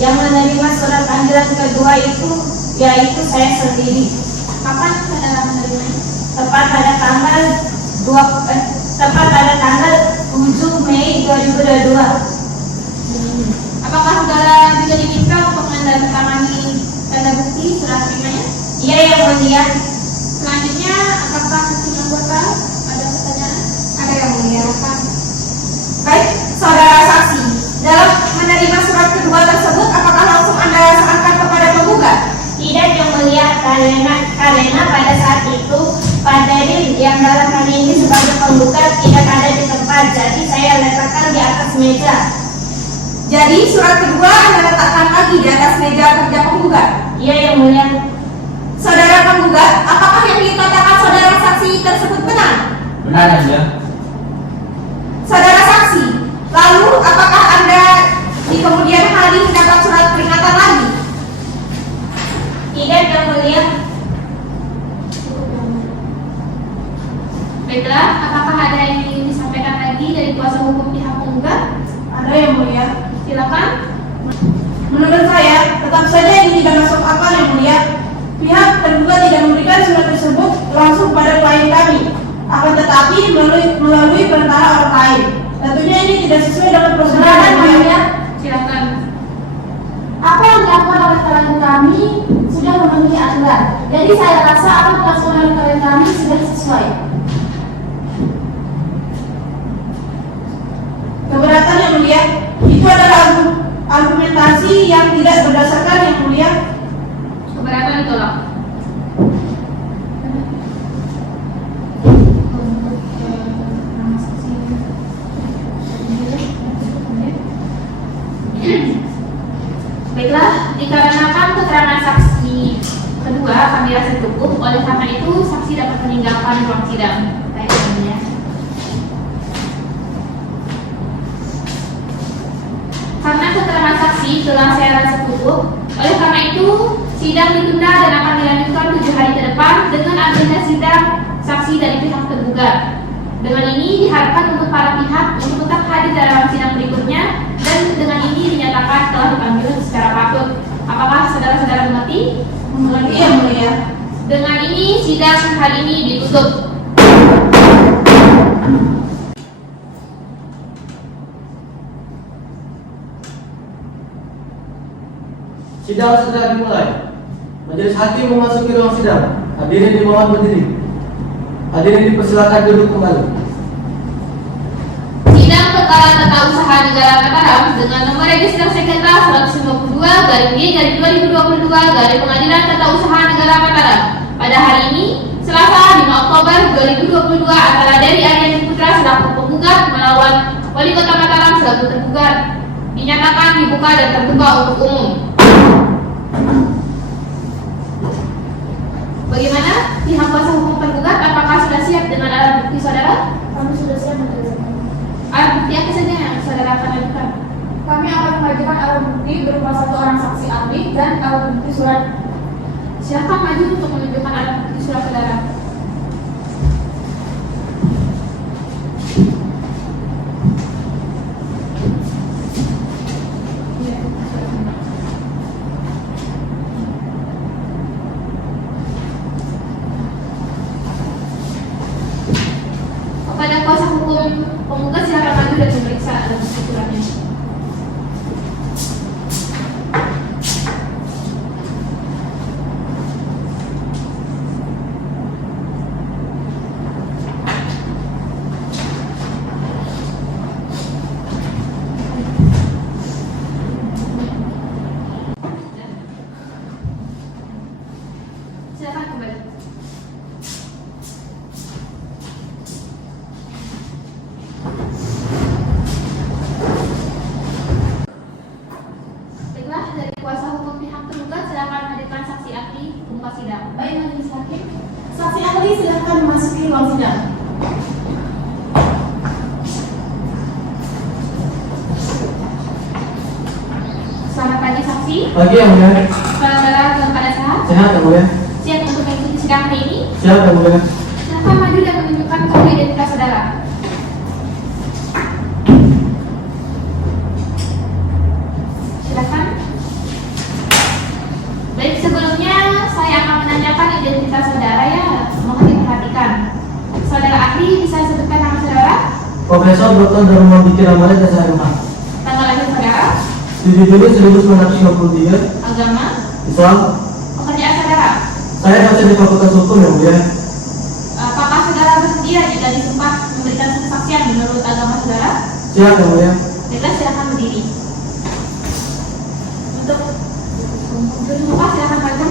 yang menerima surat panggilan kedua itu yaitu saya sendiri. Kapan saudara menerimanya? Tepat pada tanggal 7 Mei 2022. Apakah saudara juga diminta untuk menandatangani tanda bukti surat terimanya? Iya yang mulia. Selanjutnya, apakah hakim anggota ada pertanyaan? Ada yang mulia. Baik, saudara saksi, dalam menerima surat kedua tersebut, apakah langsung Anda serahkan kepada penggugat? Tidak yang mulia, karena pada saat itu Pak Derik yang dalam hal ini sebagai penggugat tidak ada di tempat, jadi saya letakkan di atas meja. Jadi surat kedua Anda letakkan lagi di atas meja kerja penggugat. Iya yang mulia. Saudara penggugat, apakah yang dikatakan saudara saksi tersebut benar? Benar yang mulia. Saudara saksi, lalu apakah Anda di kemudian hari mendapat surat peringatan lagi? Tidak yang mulia. Baiklah, apakah ada yang ingin disampaikan lagi dari kuasa hukum pihak penggugat? Ada yang mulia. Silakan. Menurut saya, tetap saja ini tidak masuk akal yang mulia. Pihak tergugat tidak memberikan surat tersebut langsung pada klien kami, akan tetapi melalui perantara orang lain. Tentunya ini tidak sesuai dengan prosedur yang mulia. Silakan. Apa yang dilakukan oleh klien kami sudah memenuhi aturan. Jadi saya rasa apa yang dilakukan oleh klien kami sudah sesuai. Keberatan yang mulia, itu adalah argumentasi yang tidak berdasarkan yang mulia. Keberatan ditolak. Baiklah, dikarenakan keterangan saksi kedua kami rasa cukup, oleh karena itu saksi dapat meninggalkan ruang sidang. Baik, ya. Karena keterangan saksi telah saya rasa cukup, oleh karena itu sidang ditunda dan akan dilanjutkan 7 hari ke depan dengan agenda sidang saksi dari pihak tergugat. Dengan ini diharapkan untuk para pihak untuk tetap hadir dalam sidang berikutnya, dan dengan ini dinyatakan telah dipanggil secara patut. Apakah saudara-saudara mengerti? Mengerti yang mulia. Dengan ini sidang hari ini ditutup. Sidang segera dimulai. Majelis hakim memasuki ruang sidang. Hadirin dimohon berdiri. Hadirin dipersilakan duduk kembali. Sidang perkara tata usaha negara Mataram dengan nomor register sengketa 152/G/2022 dari Pengadilan Tata Usaha Negara Mataram pada hari ini Selasa 5 Oktober 2022 antara Dery Aryani Putra selaku penggugat melawan Wali Kota Mataram selaku tergugat dinyatakan dibuka dan terbuka untuk umum. mengajukan alat bukti berupa 1 orang saksi ahli dan alat bukti surat. Silakan maju untuk menunjukkan alat bukti surat saudara. Kepada kuasa hukum pemohon silakan maju dan memeriksa alat bukti suratnya. Silakan kembali. Baiklah, dari kuasa hukum pihak tergugat silakan hadirkan saksi ahli muka sidang. Baik, majelis hakim. Saksi ahli silakan memasuki ruang sidang. Selamat pagi saksi. Pagi yang mulia. Saudara dalam keadaan sehat? Sehat yang mulia. Siap untuk mengikuti sidang hari ini? Siap yang mulia. Silakan maju dan menunjukkan kartu identitas saudara. Silakan. Baik, sebelumnya saya akan menanyakan identitas saudara ya. Mohon diperhatikan. Saudara ahli, bisa sebutkan nama saudara? Profesor Dr. Dharma Diki Ramadan SHMH. Tanggal lahir saudara? 7 Juli 1993. Agama? Islam. Pekerjaan saudara? Saya dosen di Fakultas Hukum yang mulia. Apakah saudara bersedia jika disumpah memberikan kesaksian menurut agama saudara? Siap yang mulia. Baiklah, silakan berdiri. Untuk bersumpah silakan maju.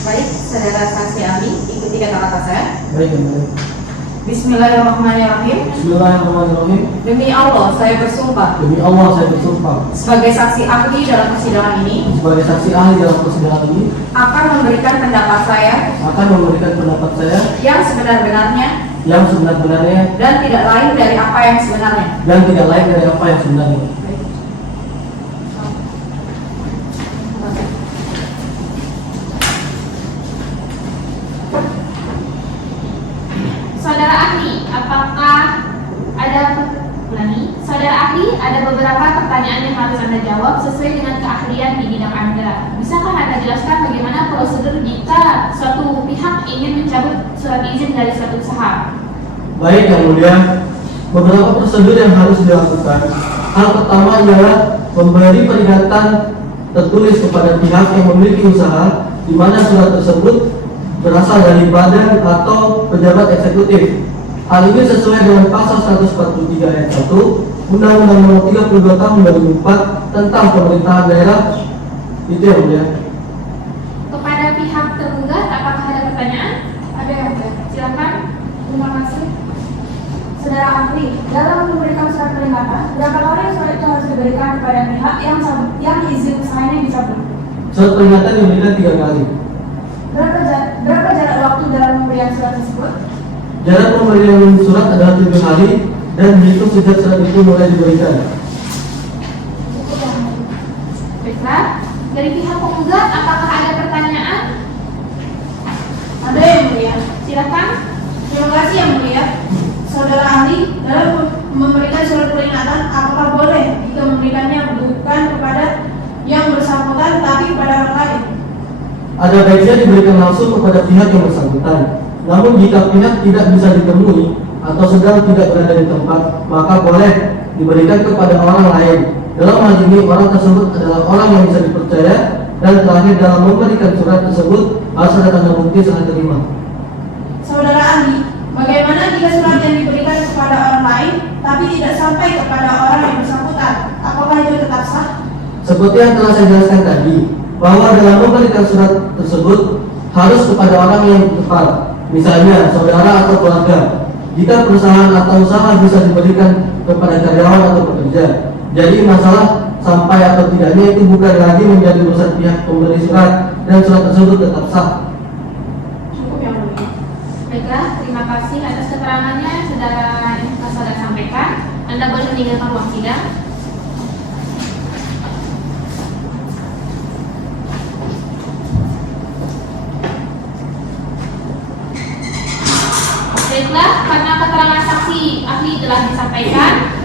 Baik, saudara saksi ahli, ikuti kata-kata saya. Baik yang mulia. Bismillahirrahmanirrahim. Bismillahirrahmanirrahim. Demi Allah, saya bersumpah Demi Allah saya bersumpah sebagai saksi ahli dalam persidangan ini sebagai saksi ahli dalam persidangan ini akan memberikan pendapat saya akan memberikan pendapat saya yang sebenar-benarnya yang sebenar-benarnya dan tidak lain dari apa yang sebenarnya. dan tidak lain dari apa yang sebenarnya. Saudara ahli, apakah ada Saudara ahli, ada beberapa pertanyaan yang harus Anda jawab sesuai dengan keahlian di bidang Anda. Bisakah Anda jelaskan bagaimana prosedur jika suatu pihak ingin mencabut surat izin dari suatu usaha? Baik yang mulia, beberapa prosedur yang harus dilakukan. Hal pertama adalah memberi peringatan tertulis kepada pihak yang memiliki usaha di mana surat tersebut berasal dari badan atau pejabat eksekutif. Hal ini sesuai dengan pasal 143 ayat 1 Undang-Undang Nomor 32 Tahun 2004 tentang pemerintahan daerah. Itu yang mulia. Kepada pihak tergugat, apakah ada pertanyaan? Ada yang mulia. Silakan. Terima kasih. Saudara ahli, dalam memberikan surat peringatan, berapa kali surat itu harus diberikan kepada pihak yang izin usahanya dicabut? Surat peringatan diberikan 3 kali. Berapa jarak waktu dalam pemberian surat tersebut? Jarak pemberian surat adalah 7 hari dan dihitung sejak surat itu mulai diberikan. Cukup yang mulia. Baiklah, dari pihak penggugat, apakah ada pertanyaan? Ada yang mulia. Silakan. Terima kasih yang mulia. Saudara ahli, dalam memberikan surat peringatan, apakah boleh jika memberikannya bukan kepada yang bersangkutan tapi kepada orang lain? Ada baiknya diberikan langsung kepada pihak yang bersangkutan. Namun jika pihak tidak bisa ditemui atau sedang tidak berada di tempat, maka boleh diberikan kepada orang lain. Dalam hal ini orang tersebut adalah orang yang bisa dipercaya dan terakhir dalam memberikan surat tersebut harus ada tanda bukti serah terima. Saudara ahli, bagaimana jika surat yang diberikan kepada orang lain tapi tidak sampai kepada orang yang bersangkutan? Apakah itu tetap sah? Seperti yang telah saya jelaskan tadi, bahwa dalam memberikan surat tersebut harus kepada orang yang tepat. Misalnya saudara atau keluarga. Jika perusahaan atau usaha bisa diberikan kepada karyawan atau pekerja. Jadi masalah sampai atau tidaknya itu bukan lagi menjadi urusan pihak pemberi surat dan surat tersebut tetap sah. Cukup yang mulia. Baiklah, terima kasih atas keterangannya saudara yang telah saudara sampaikan. Anda boleh meninggalkan ruang sidang. Baiklah, karena keterangan saksi ahli telah disampaikan,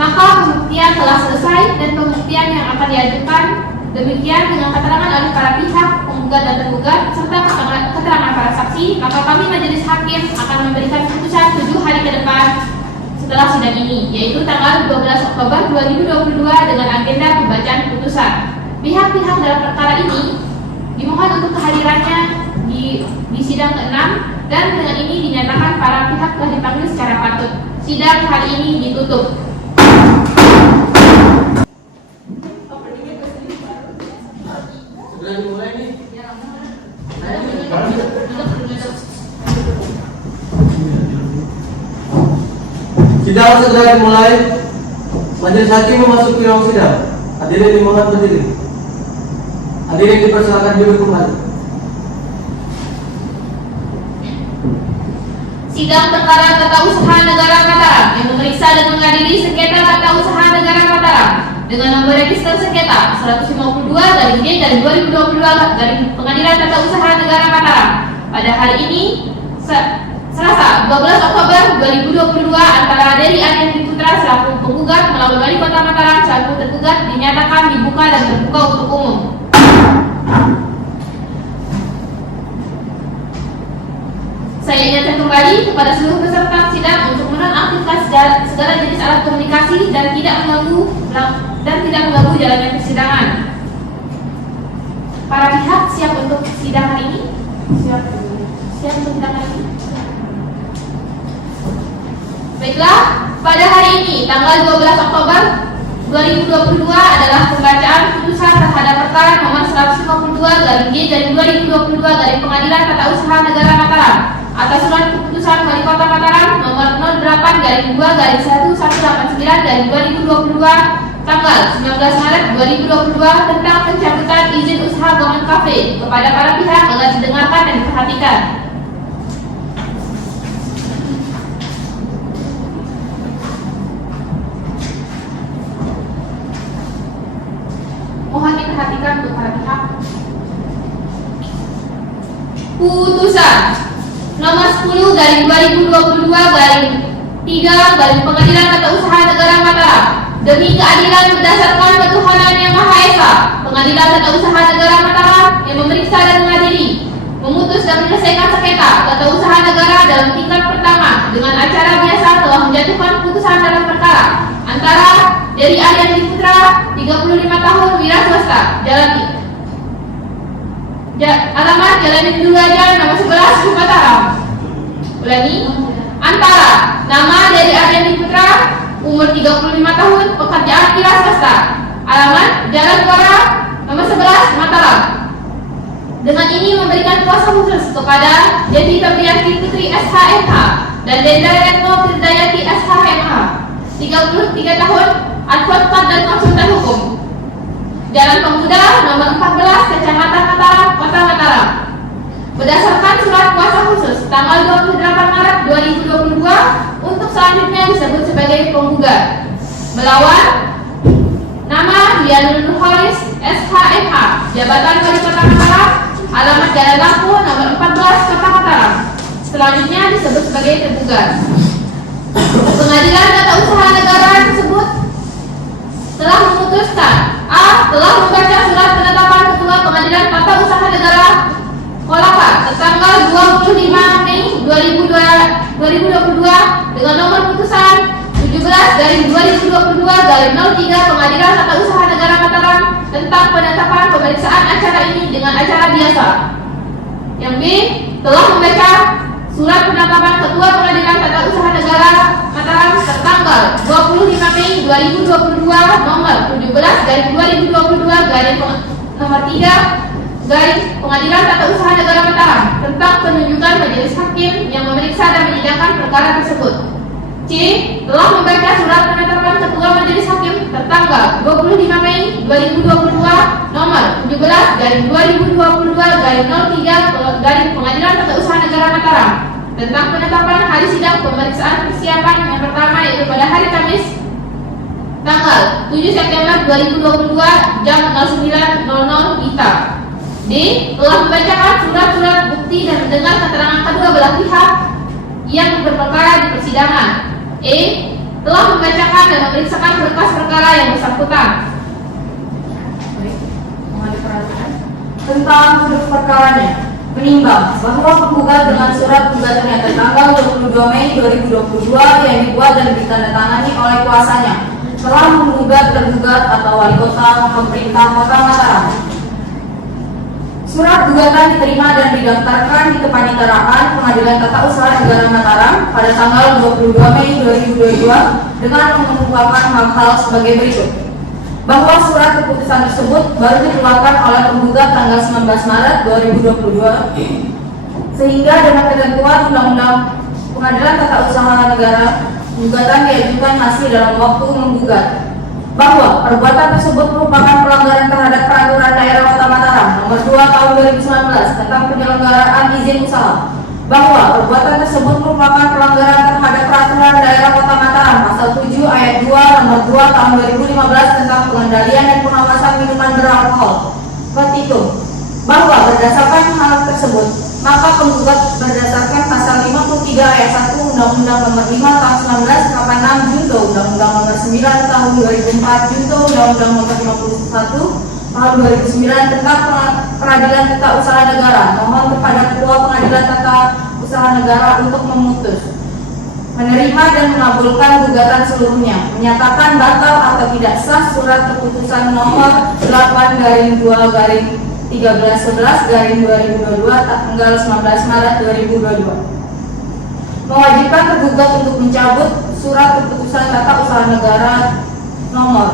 maka pembuktian telah selesai dan pembuktian yang akan diajukan demikian dengan keterangan oleh para pihak penggugat dan tergugat serta keterangan para saksi, maka kami majelis hakim akan memberikan putusan 7 hari ke depan setelah sidang ini, yaitu tanggal 12 Oktober 2022 dengan agenda pembacaan putusan. Pihak-pihak dalam perkara ini dimohon untuk kehadirannya di sidang ke-6 dan dengan ini dinyatakan para pihak telah dipanggil secara patut. Sidang hari ini ditutup. Segera dimulai nih. Sidang segera dimulai. Majelis hakim memasuki ruang sidang. Hadirin dimohon berdiri. Hadirin dipersilakan duduk kembali. Sidang perkara tata usaha negara Mataram yang memeriksa dan mengadili sengketa tata usaha negara Mataram dengan nomor register sengketa 152/D/2022 dari Pengadilan Tata Usaha Negara Mataram pada hari ini Selasa 12 Oktober 2022 antara Dery Aryanti Putra selaku penggugat melawan Wali Kota Mataram selaku tergugat dinyatakan dibuka dan terbuka untuk umum. Saya ingatkan kembali kepada seluruh peserta sidang untuk menonaktifkan segala jenis alat komunikasi dan tidak mengganggu jalannya persidangan. Para pihak siap untuk sidang hari ini? Siap untuk sidang hari ini? Baiklah, pada hari ini tanggal 12 Oktober 2022 adalah pembacaan putusan terhadap perkara nomor 152/G/2022 dari Pengadilan Tata Usaha Negara Mataram atas surat keputusan Wali Kota Mataram nomor 08/2/1189/2022 tanggal 19 Maret 2022 tentang pencabutan izin usaha Gourmet Cafe kepada para pihak agar didengarkan dan diperhatikan. Mohon diperhatikan untuk para pihak. Putusan nomor 10/2022/3 dari Pengadilan Tata Usaha Negara Mataram demi keadilan berdasarkan ketuhanan yang Maha Esa, Pengadilan Tata Usaha Negara Mataram yang memeriksa dan mengadili, memutus dan menyelesaikan sengketa tata usaha negara dalam tingkat pertama dengan acara biasa telah menjatuhkan putusan dalam perkara antara Dery Aryanti Putra 35 tahun wira swasta alamat Jalan Hindu Raja nomor 11 Mataram. Ulangi, antara nama Dery Aryanti Putra umur 35 tahun pekerjaan wira swasta alamat Jalan Muara nomor 11 Mataram. Dengan ini memberikan kuasa khusus kepada Devi Febrianti Putri SHMH dan Denda Retno Firdayati SHMH 33 tahun, advokat dan konsultan hukum, Jalan Pemuda nomor 14 Kecamatan Mataram, Kota Mataram. Berdasarkan surat kuasa khusus tanggal 28 Maret 2022 untuk selanjutnya disebut sebagai penggugat melawan nama Dianul Nurholis SHMH, jabatan Wali Kota Mataram, alamat Jalan Lampu nomor 14 Kota Mataram. Selanjutnya disebut sebagai tergugat. Pengadilan Tata Usaha Negara tersebut telah memutuskan telah membaca surat penetapan Ketua Pengadilan Tata Usaha Negara Kolaka tertanggal 25 Mei 2022 dengan nomor putusan 17/2022/03 Pengadilan Tata Usaha Negara Mataram tentang penetapan pemeriksaan acara ini dengan acara biasa. Yang B, telah membaca surat penetapan Ketua Pengadilan Tata Usaha Negara Mataram tertanggal 25 Mei 2022 nomor 17/2022/3 Pengadilan Tata Usaha Negara Mataram tentang penunjukan majelis hakim yang memeriksa dan menyidangkan perkara tersebut. C, telah membaca surat penetapan Ketua Majelis Hakim tertanggal 25 Mei 2022 nomor 17/2022/03 Pengadilan Tata Usaha Negara Mataram tentang penetapan hari sidang pemeriksaan persiapan yang pertama yaitu pada hari Kamis tanggal 7 September 2022 jam 09.00 WITA. D. Telah membacakan surat-surat bukti dan mendengar keterangan kedua belah pihak yang berperkara di persidangan. E. Telah membacakan dan memeriksakan berkas perkara yang bersangkutan. Mohon diperhatikan. Tentang duduk perkaranya, menimbang bahwa penggugat dengan surat gugatannya tertanggal 22 Mei 2022 yang dibuat dan ditandatangani oleh kuasanya telah menggugat tergugat atau wali kota pemerintah Kota Mataram. Surat gugatan diterima dan didaftarkan di Kepanitraan Pengadilan Tata Usaha Negara Mataram pada tanggal 22 Mei 2022 dengan mengungkapkan hal-hal sebagai berikut. Bahwa surat keputusan tersebut baru dikeluarkan oleh penggugat tanggal 19 Maret 2022 sehingga dengan ketentuan Undang-Undang Pengadilan Tata Usaha Negara gugatan diajukan masih dalam waktu menggugat. Bahwa perbuatan tersebut merupakan pelanggaran terhadap Peraturan Daerah Kota Mataram Nomor 2 Tahun 2019 tentang penyelenggaraan izin usaha. Bahwa perbuatan tersebut merupakan pelanggaran terhadap Peraturan Daerah Kota Mataram Pasal 7 Ayat 2 Nomor 2 Tahun 2015 tentang pengendalian dan pengawasan minuman beralkohol. Petitum. Bahwa berdasarkan hal tersebut, maka penggugat berdasarkan Pasal 53 Ayat 1 Undang-Undang Nomor 5 Tahun 1986 Junto Undang-Undang Nomor 9 Tahun 2004 Junto Undang-Undang Nomor 51 Tahun 2009 tentang Peradilan Tata Usaha Negara. Mohon kepada Ketua Pengadilan Tata Usaha Negara untuk memutus, menerima dan mengabulkan gugatan seluruhnya, menyatakan batal atau tidak sah surat keputusan nomor 8/1311/2022 tanggal 19 Maret 2022. Mewajibkan tergugat untuk mencabut surat keputusan Tata Usaha Negara nomor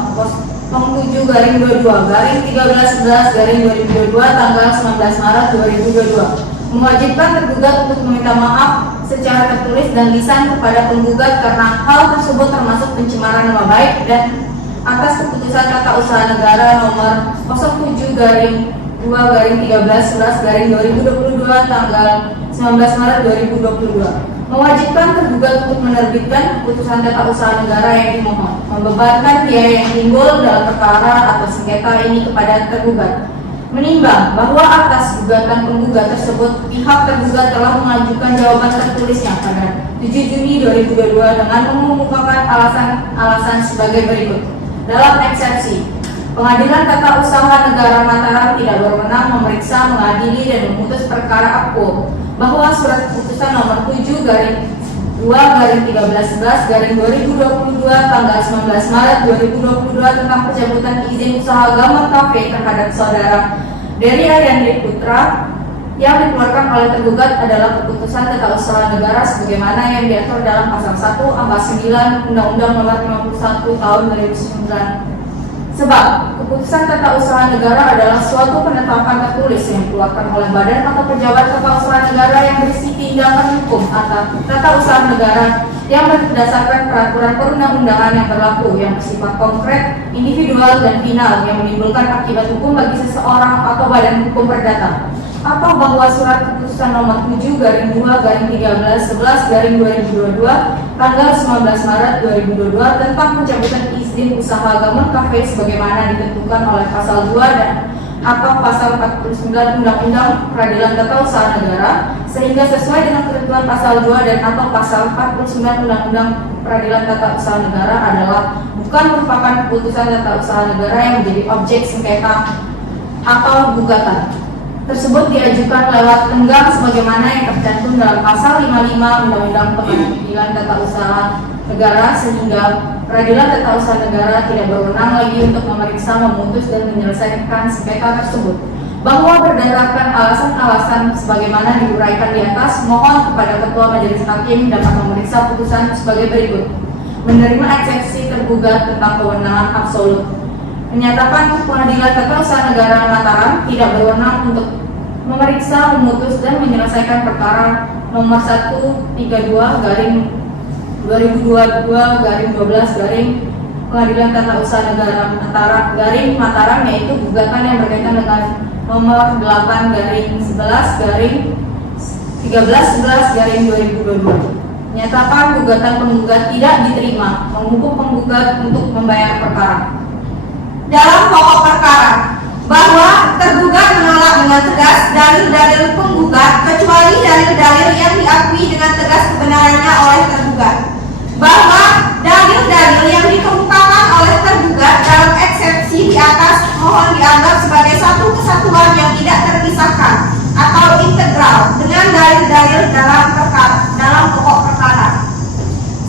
07/22/1311/2022 tanggal 19 Maret 2022. Mewajibkan tergugat untuk meminta maaf secara tertulis dan lisan kepada penggugat karena hal tersebut termasuk pencemaran nama baik dan atas keputusan Tata Usaha Negara nomor 07/2/1311/2022 tanggal 19 Maret 2022. Mewajibkan tergugat untuk menerbitkan keputusan Tata Usaha Negara yang dimohon, membebankan biaya yang timbul dalam perkara atau sengketa ini kepada tergugat. Menimbang bahwa atas gugatan penggugat tersebut pihak tergugat telah mengajukan jawaban tertulisnya pada 7 Juni 2022 dengan mengemukakan alasan-alasan sebagai berikut. Dalam eksepsi, Pengadilan Tata Usaha Negara Mataram tidak berwenang memeriksa, mengadili, dan memutus perkara APO bahwa surat keputusan nomor 7/2/1311/2022 tanggal 19 Maret 2022 tentang pencabutan izin usaha Gammon Cafe terhadap saudara Dery Ariandri Putra yang dikeluarkan oleh tergugat adalah keputusan Tata Usaha Negara sebagaimana yang diatur dalam pasal 1 angka 9 Undang-Undang Nomor 51 Tahun 2009. Sebab keputusan Tata Usaha Negara adalah suatu penetapan tertulis yang dikeluarkan oleh badan atau pejabat Tata Usaha Negara yang berisi tindakan hukum atau Tata Usaha Negara yang berdasarkan peraturan perundang-undangan yang berlaku yang bersifat konkret, individual, dan final yang menimbulkan akibat hukum bagi seseorang atau badan hukum perdata. Atau bahwa surat keputusan nomor 7/2/1311/2022 tanggal 19 Maret 2022 tentang pencabutan izin usaha Gammon Cafe sebagaimana ditentukan oleh pasal 2 dan atau pasal 49 Undang-Undang Peradilan Tata Usaha Negara sehingga sesuai dengan ketentuan pasal 2 dan atau pasal 49 Undang-Undang Peradilan Tata Usaha Negara adalah bukan merupakan keputusan Tata Usaha Negara yang menjadi objek sengketa atau gugatan tersebut diajukan lewat tenggang sebagaimana yang tercantum dalam pasal 55 Undang-Undang Peradilan Tata Usaha Negara sehingga Peradilan Tata Usaha Negara tidak berwenang lagi untuk memeriksa, memutus, dan menyelesaikan sengketa tersebut. Bahwa berdasarkan alasan-alasan sebagaimana diuraikan di atas, mohon kepada Ketua Majelis Hakim dapat memeriksa putusan sebagai berikut. Menerima eksepsi tergugat tentang kewenangan absolut. Menyatakan Pengadilan Tata Usaha Negara Mataram tidak berwenang untuk memeriksa, memutus, dan menyelesaikan perkara nomor 132/2022/12 Pengadilan Tata Usaha Negara Mataram yaitu gugatan yang berkaitan dengan nomor 8/11/2022 13/11/2022. Menyatakan gugatan penggugat tidak diterima, menghukum penggugat untuk membayar perkara. Dalam pokok perkara, bahwa tergugat menolak dengan tegas dalil-dalil penggugat kecuali dalil-dalil yang diakui dengan tegas kebenarannya oleh tergugat. Bahwa dalil-dalil yang dikemukakan oleh tergugat dalam eksepsi di atas mohon dianggap sebagai satu kesatuan yang tidak terpisahkan atau integral dengan dalil-dalil dalam pokok perkara.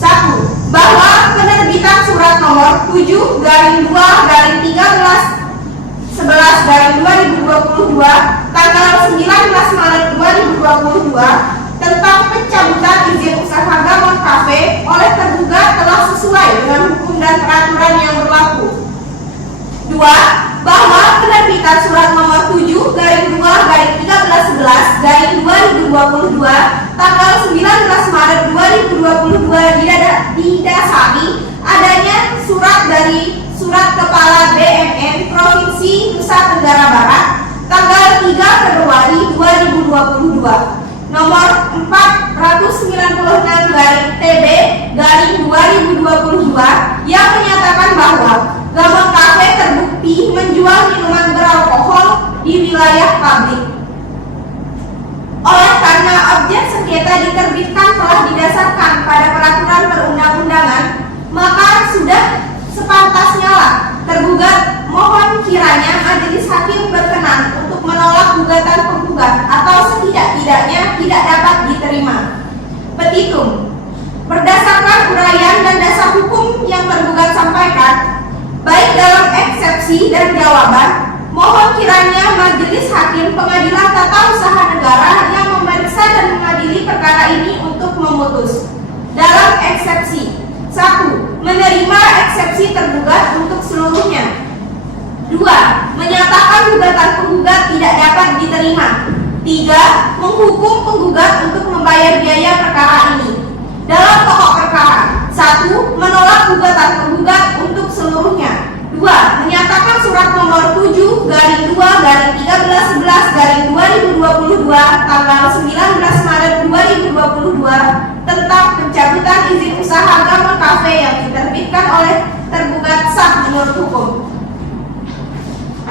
1. Bahwa penerbitan surat nomor 7/2/13/11/2022 tanggal 19 Maret 2022 tentang pencabutan izin usaha Gamon Cafe oleh tergugat telah sesuai dengan hukum dan peraturan yang berlaku. 2. Bahwa penerbitan surat nomor 7/2/13/11/2022 tanggal 19 Maret 2022 didasari adanya surat dari Surat Kepala BNN Provinsi Nusa Tenggara Barat tanggal 3 Februari 2022 nomor 496/TB/2022 yang menyatakan bahwa Gamon Cafe terbukti menjual minuman beralkohol di wilayah publik. Oleh karena objek sengketa diterbitkan telah didasarkan pada peraturan perundang-undangan, maka sudah sepantasnya lah tergugat mohon kiranya majelis hakim berkenan untuk menolak gugatan penggugat atau setidak-tidaknya tidak dapat diterima. Petitum. Berdasarkan uraian dan dasar hukum yang tergugat sampaikan, baik dalam eksepsi dan jawaban, mohon kiranya majelis hakim Pengadilan Tata Usaha Negara yang memeriksa dan mengadili perkara ini untuk memutus. Dalam eksepsi, 1. Menerima eksepsi tergugat untuk seluruhnya. 2. Menyatakan gugatan penggugat tidak dapat diterima. 3. Menghukum penggugat untuk membayar biaya perkara ini. Dalam pokok perkara, 1. Menolak gugatan penggugat untuk seluruhnya. 2. Menyatakan surat nomor 7/2/13/11/2022 tanggal 19 Maret 2022 tentang pencabutan izin usaha Gamon Cafe yang diterbitkan oleh tergugat sah menurut hukum.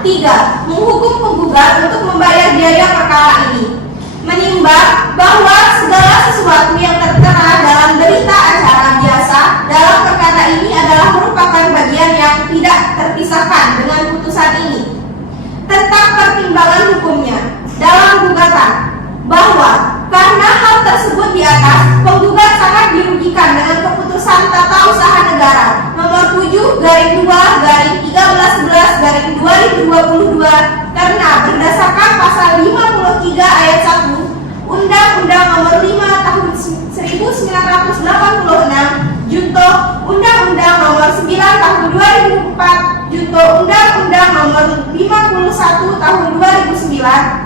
3. Menghukum penggugat untuk membayar biaya perkara ini. Menimbang bahwa segala sesuatu yang tertera dalam berita acara biasa dalam perkara ini adalah merupakan bagian yang tidak terpisahkan dengan putusan ini. Tentang pertimbangan hukumnya dalam gugatan, bahwa karena hal tersebut di atas, penggugat sangat dirugikan dengan keputusan Tata Usaha Negara nomor 7/2/13/11/2022 karena berdasarkan pasal 53 ayat 1 Undang-Undang nomor 5 tahun 1986 junto Undang-Undang nomor 9 tahun 2004 junto Undang-Undang nomor 51 tahun 2009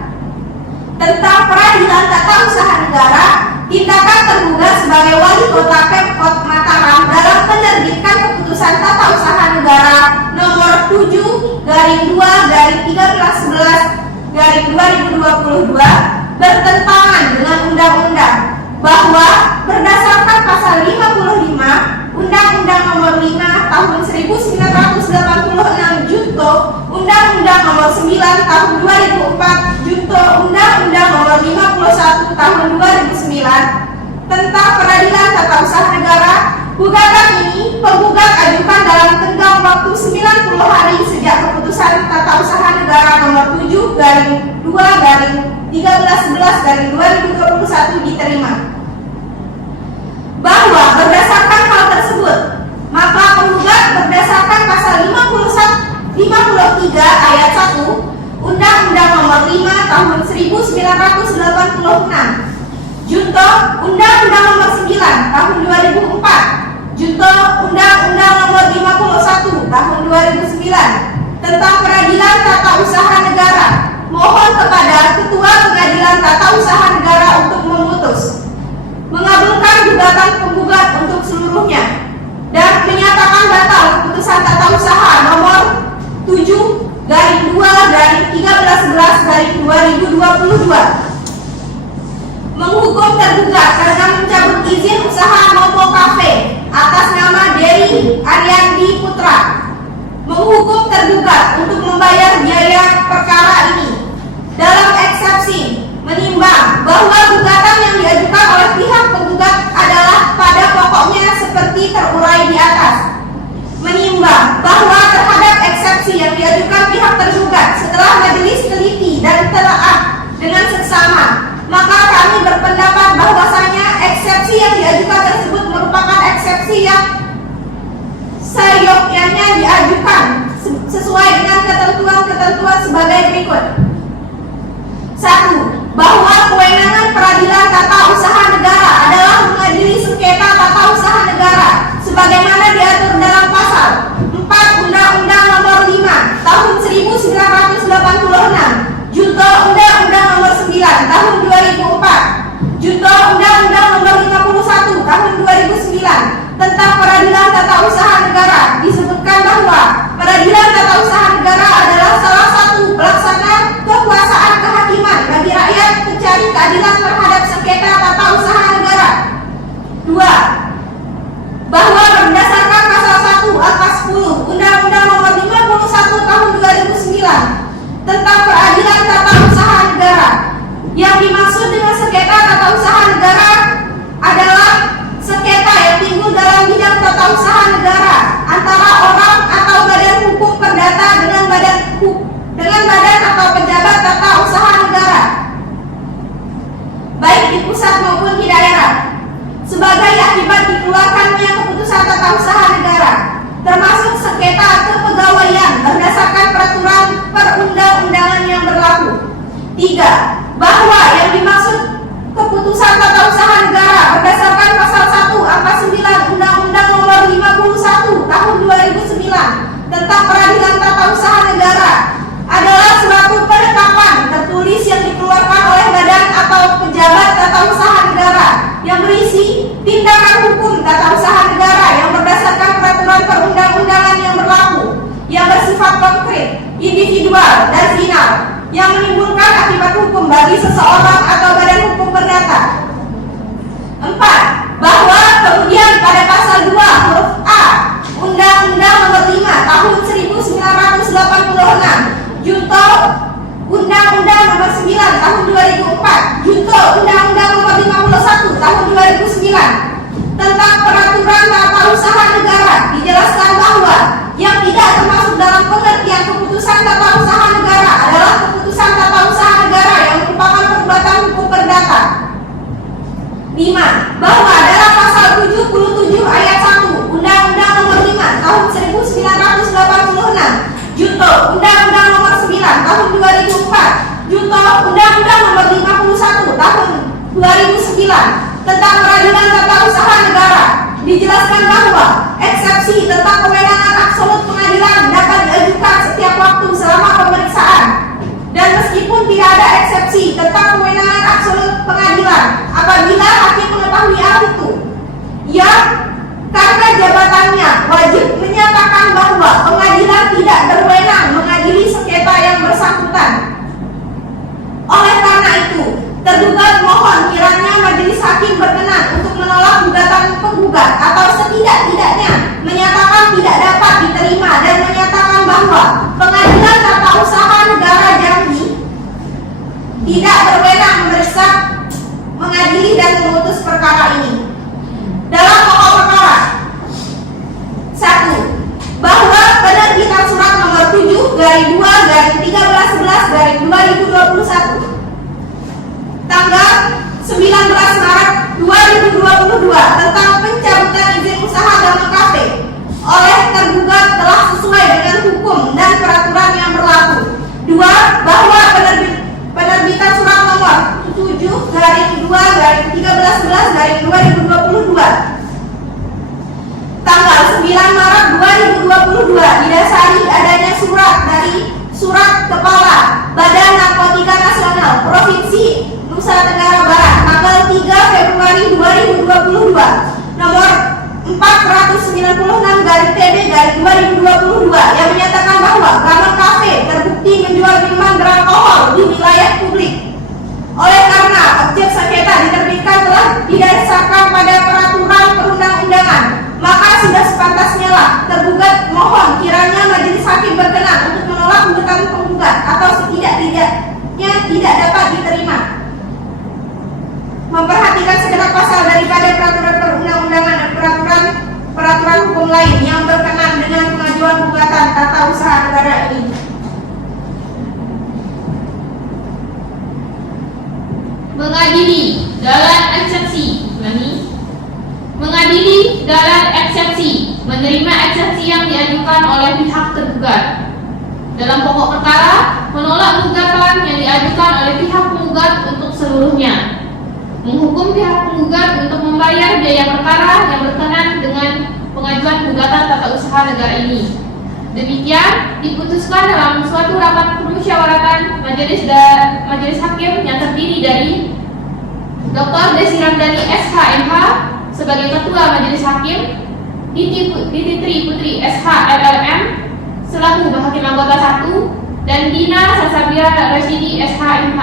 tentang peradilan tata usaha negara, tindakan tergugat sebagai wali kota Pemkot Mataram dalam menerbitkan keputusan tata usaha negara nomor 7/13/11/2022 bertentangan dengan undang-undang, bahwa berdasarkan pasal 55 Undang-Undang nomor 5 tahun 1986 junto Undang-Undang nomor 9 tahun 2004 junto Undang-Undang nomor 51 tahun 2009 tentang peradilan tata usaha negara, gugatan ini penggugat ajukan dalam tenggang waktu 90 hari sejak keputusan tata usaha negara nomor 7/2/13/11/2021 diterima. Bahwa berdasarkan hal tersebut, maka penggugat berdasarkan pasal 53 ayat 1 Undang-Undang nomor 5 tahun 1986 junto Undang-Undang nomor 9 tahun 2004 junto Undang-Undang nomor 51 tahun 2009 tentang peradilan tata usaha negara, mohon kepada Ketua Pengadilan Tata Usaha Negara untuk memutus, mengabulkan gugatan penggugat untuk seluruhnya, dan menyatakan batal keputusan tata usaha nomor 7/2/13/11/2022. Menghukum tergugat karena mencabut izin usaha Momo Cafe atas nama Dery Ariandi Putra, menghukum tergugat untuk membayar biaya perkara ini. Dalam eksepsi, menimbang bahwa gugatan yang diajukan oleh pihak penggugat adalah pada pokoknya seperti terurai di atas. Menimbang bahwa terhadap eksepsi yang diajukan pihak tergugat setelah majelis teliti dan telaah dengan seksama, maka kami berpendapat bahwasanya eksepsi yang diajukan tersebut merupakan eksepsi yang seyogyanya diajukan sesuai dengan ketentuan-ketentuan sebagai berikut. 1. Bahwa kewenangan peradilan tata usaha negara adalah mengadili sengketa tata usaha negara sebagaimana diatur dalam pasal 4 Undang-Undang Nomor 5 Tahun 1986, Junto Undang-Undang Nomor 9 Tahun 2004, Junto Undang-Undang Nomor 51 Tahun 2009 tentang peradilan tata usaha negara. Disebutkan bahwa peradilan tata usaha negara adalah salah satu pelaksana kekuasaan kehakiman bagi rakyat mencari keadilan terhadap sengketa tata usaha negara. 2. Bahwa berdasarkan pasal 1 angka 10 Undang-Undang Nomor 51 Tahun 2009 tentang peradilan tata usaha negara, yang dimaksud dengan sengketa tata usaha negara adalah sengketa yang timbul dalam bidang tata usaha negara antara orang atau badan hukum perdata dengan badan atau pejabat tata usaha negara, baik di pusat maupun di daerah, sebagai akibat dikeluarkannya keputusan tata usaha negara, termasuk sengketa kepegawaian berdasarkan peraturan perundang-undangan yang berlaku. 3. Bahwa yang dimaksud keputusan tata usaha negara berdasarkan pasal 1 angka 9 Undang-Undang Nomor 51 Tahun 2009 tentang peradilan tata usaha negara adalah suatu penetapan tertulis yang dikeluarkan oleh badan atau pejabat tata usaha negara yang berisi tindakan hukum tata usaha negara yang berdasarkan peraturan perundang-undangan yang berlaku, yang bersifat konkret, individual, dan final, yang menimbulkan akibat hukum bagi seseorang atau badan hukum perdata. 4. Bahwa kemudian pada pasal 2 huruf A Undang-Undang Nomor 5 Tahun 1986, Junto Undang-Undang Nomor 9 Tahun 2004, Junto Undang-Undang Nomor 51 Tahun 2009 tentang peraturan tata usaha negara dijelaskan bahwa yang tidak termasuk dalam pengertian keputusan tata usaha negara adalah keputusan tata usaha negara yang merupakan perbuatan hukum perdata. 5. Bahwa dalam pasal 77 ayat 1 Undang-Undang Nomor 5 Tahun 1986, Junto Undang-Undang Nomor 9 Tahun 2004, Junto Undang-Undang Nomor 51 Tahun 2009 tentang peradilan tata usaha negara dijelaskan bahwa eksepsi tentang kewenangan absolut pengadilan dapat diajukan setiap waktu selama pemeriksaan, dan meskipun tidak ada eksepsi tentang kewenangan absolut pengadilan apabila hakim mengetahui hal itu, ia karena jabatannya wajib menyatakan bahwa pengadilan tidak berwenang mengadili sengketa yang bersangkutan. Oleh karena itu, tergugat mohon kiranya majelis hakim berkenan untuk menolak gugatan penggugat atau setidak-tidaknya menyatakan tidak dapat diterima dan menyatakan bahwa pengadilan tata usaha negara Jambi tidak berwenang memeriksa, mengadili dan memutus perkara ini. Dalam pokok perkara 1. Bahwa penerbitan surat nomor 7/2/1311/2021 tanggal 19 Maret 2022 tentang pencabutan izin usaha Momo Cafe oleh tergugat telah sesuai dengan hukum dan peraturan yang berlaku. 2. Bahwa penerbitan surat nomor 7/2/1311/2022 tanggal 9 Maret 2022 didasari adanya surat dari Surat Kepala Badan Narkotika Nasional Provinsi Nusa Tenggara Barat tanggal 3 Februari 2022 nomor 496/TB/2022 yang menyatakan bahwa Momo Cafe terbukti menjual minuman beralkohol di wilayah publik. Oleh karena objek sengketa diterbitkan telah didasarkan pada peraturan perundang-undangan, maka sudah sepantasnya lah tergugat mohon kiranya majelis hakim berkenan untuk menolak gugatan penggugat atau setidak-tidaknya tidak dapat diterima. Memperhatikan segenap pasal daripada peraturan perundang-undangan dan peraturan hukum lain yang berkenaan dengan pengajuan gugatan tata usaha negara ini. Mengadili dalam eksepsi, mengadili dalam eksepsi, menerima eksepsi yang diajukan oleh pihak tergugat. Dalam pokok perkara, menolak gugatan yang diajukan oleh pihak penggugat untuk seluruhnya. Menghukum pihak penggugat untuk membayar biaya perkara yang berkenaan dengan pengajuan gugatan tata usaha negara ini. Demikian diputuskan dalam suatu rapat permusyawaratan majelis hakim yang terdiri dari Dr. Desi Ramdhani SH.MH sebagai Ketua Majelis Hakim, Dititri Putri SH.LLM selaku Hakim Anggota 1, dan Dina Sasabia Rashidi SH.MH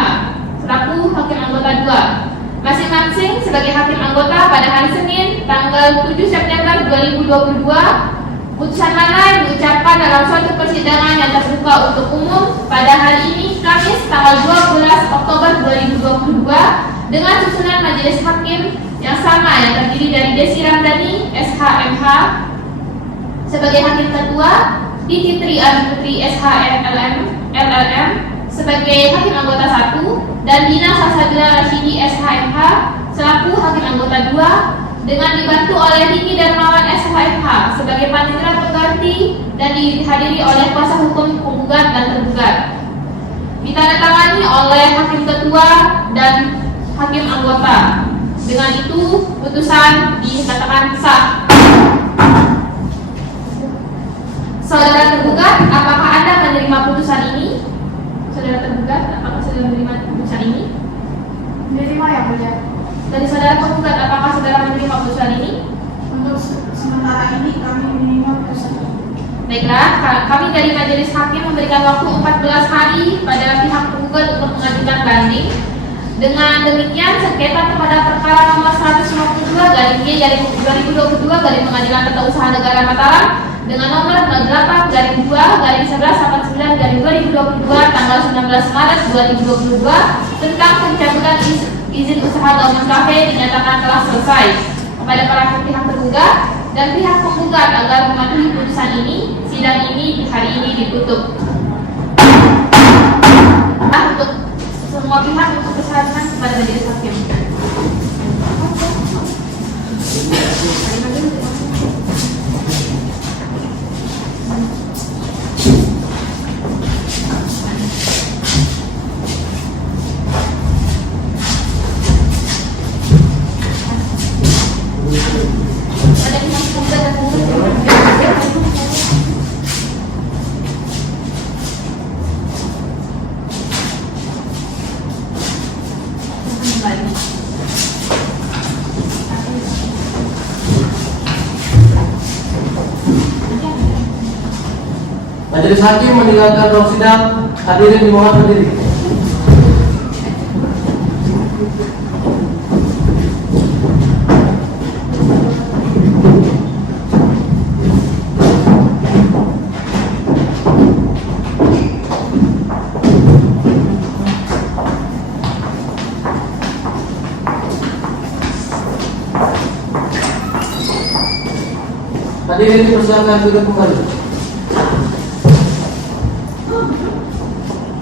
selaku Hakim Anggota 2, masing-masing sebagai Hakim Anggota pada hari Senin tanggal 7 September 2022. Putusan mana yang diucapkan dalam suatu persidangan yang terbuka untuk umum pada hari ini Kamis tanggal 12 Oktober 2022 dengan susunan majelis hakim yang sama yang terdiri dari Desi Ramdhani SH.MH sebagai hakim ketua, Dititri Ari Putri SH.LLM sebagai hakim anggota 1, dan Dina Sasabila Rashidi SH.MH selaku hakim anggota 2 dengan dibantu oleh Diki Darmawan SH.MH sebagai panitera pengganti dan dihadiri oleh kuasa hukum penggugat dan tergugat. Ditandatangani oleh hakim ketua dan hakim anggota. Dengan itu putusan dinyatakan sah. Saudara tergugat, apakah Anda menerima putusan ini? Saudara tergugat, apakah saudara menerima putusan ini? Menerima ya mulia. Dari saudara penggugat, apakah saudara menerima putusan ini? Untuk sementara ini kami menerima putusan ini. Baiklah, kami dari majelis hakim memberikan waktu 14 hari pada pihak penggugat untuk mengajukan banding. Dengan demikian, sengketa kepada perkara nomor 152/G/2022 dari Pengadilan Tata Usaha Negara Mataram dengan nomor 08/2/1189/2022 tanggal 19 Maret 2022 tentang pencabutan izin usaha Gauman Cafe dinyatakan telah selesai. Kepada para pihak tergugat dan pihak penggugat agar mematuhi putusan ini, sidang ini hari ini ditutup. Untuk semua pihak untuk bersahabat kepada majelis hakim. Ada pihak penggugat dan Majelis hakim meninggalkan ruang sidang. Hadirin dimohon berdiri. Hadirin dipersilakan duduk kembali.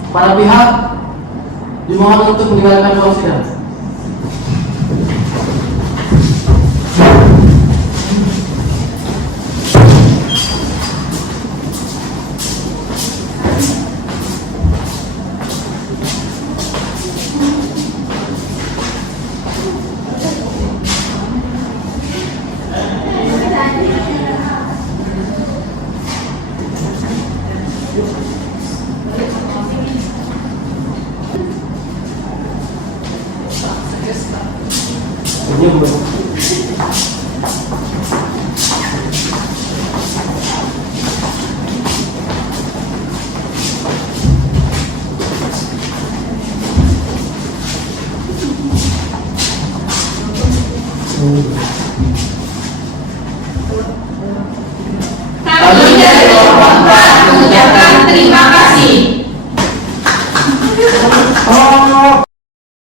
Para pihak dimohon untuk meninggalkan ruang sidang. Assalamualaikum.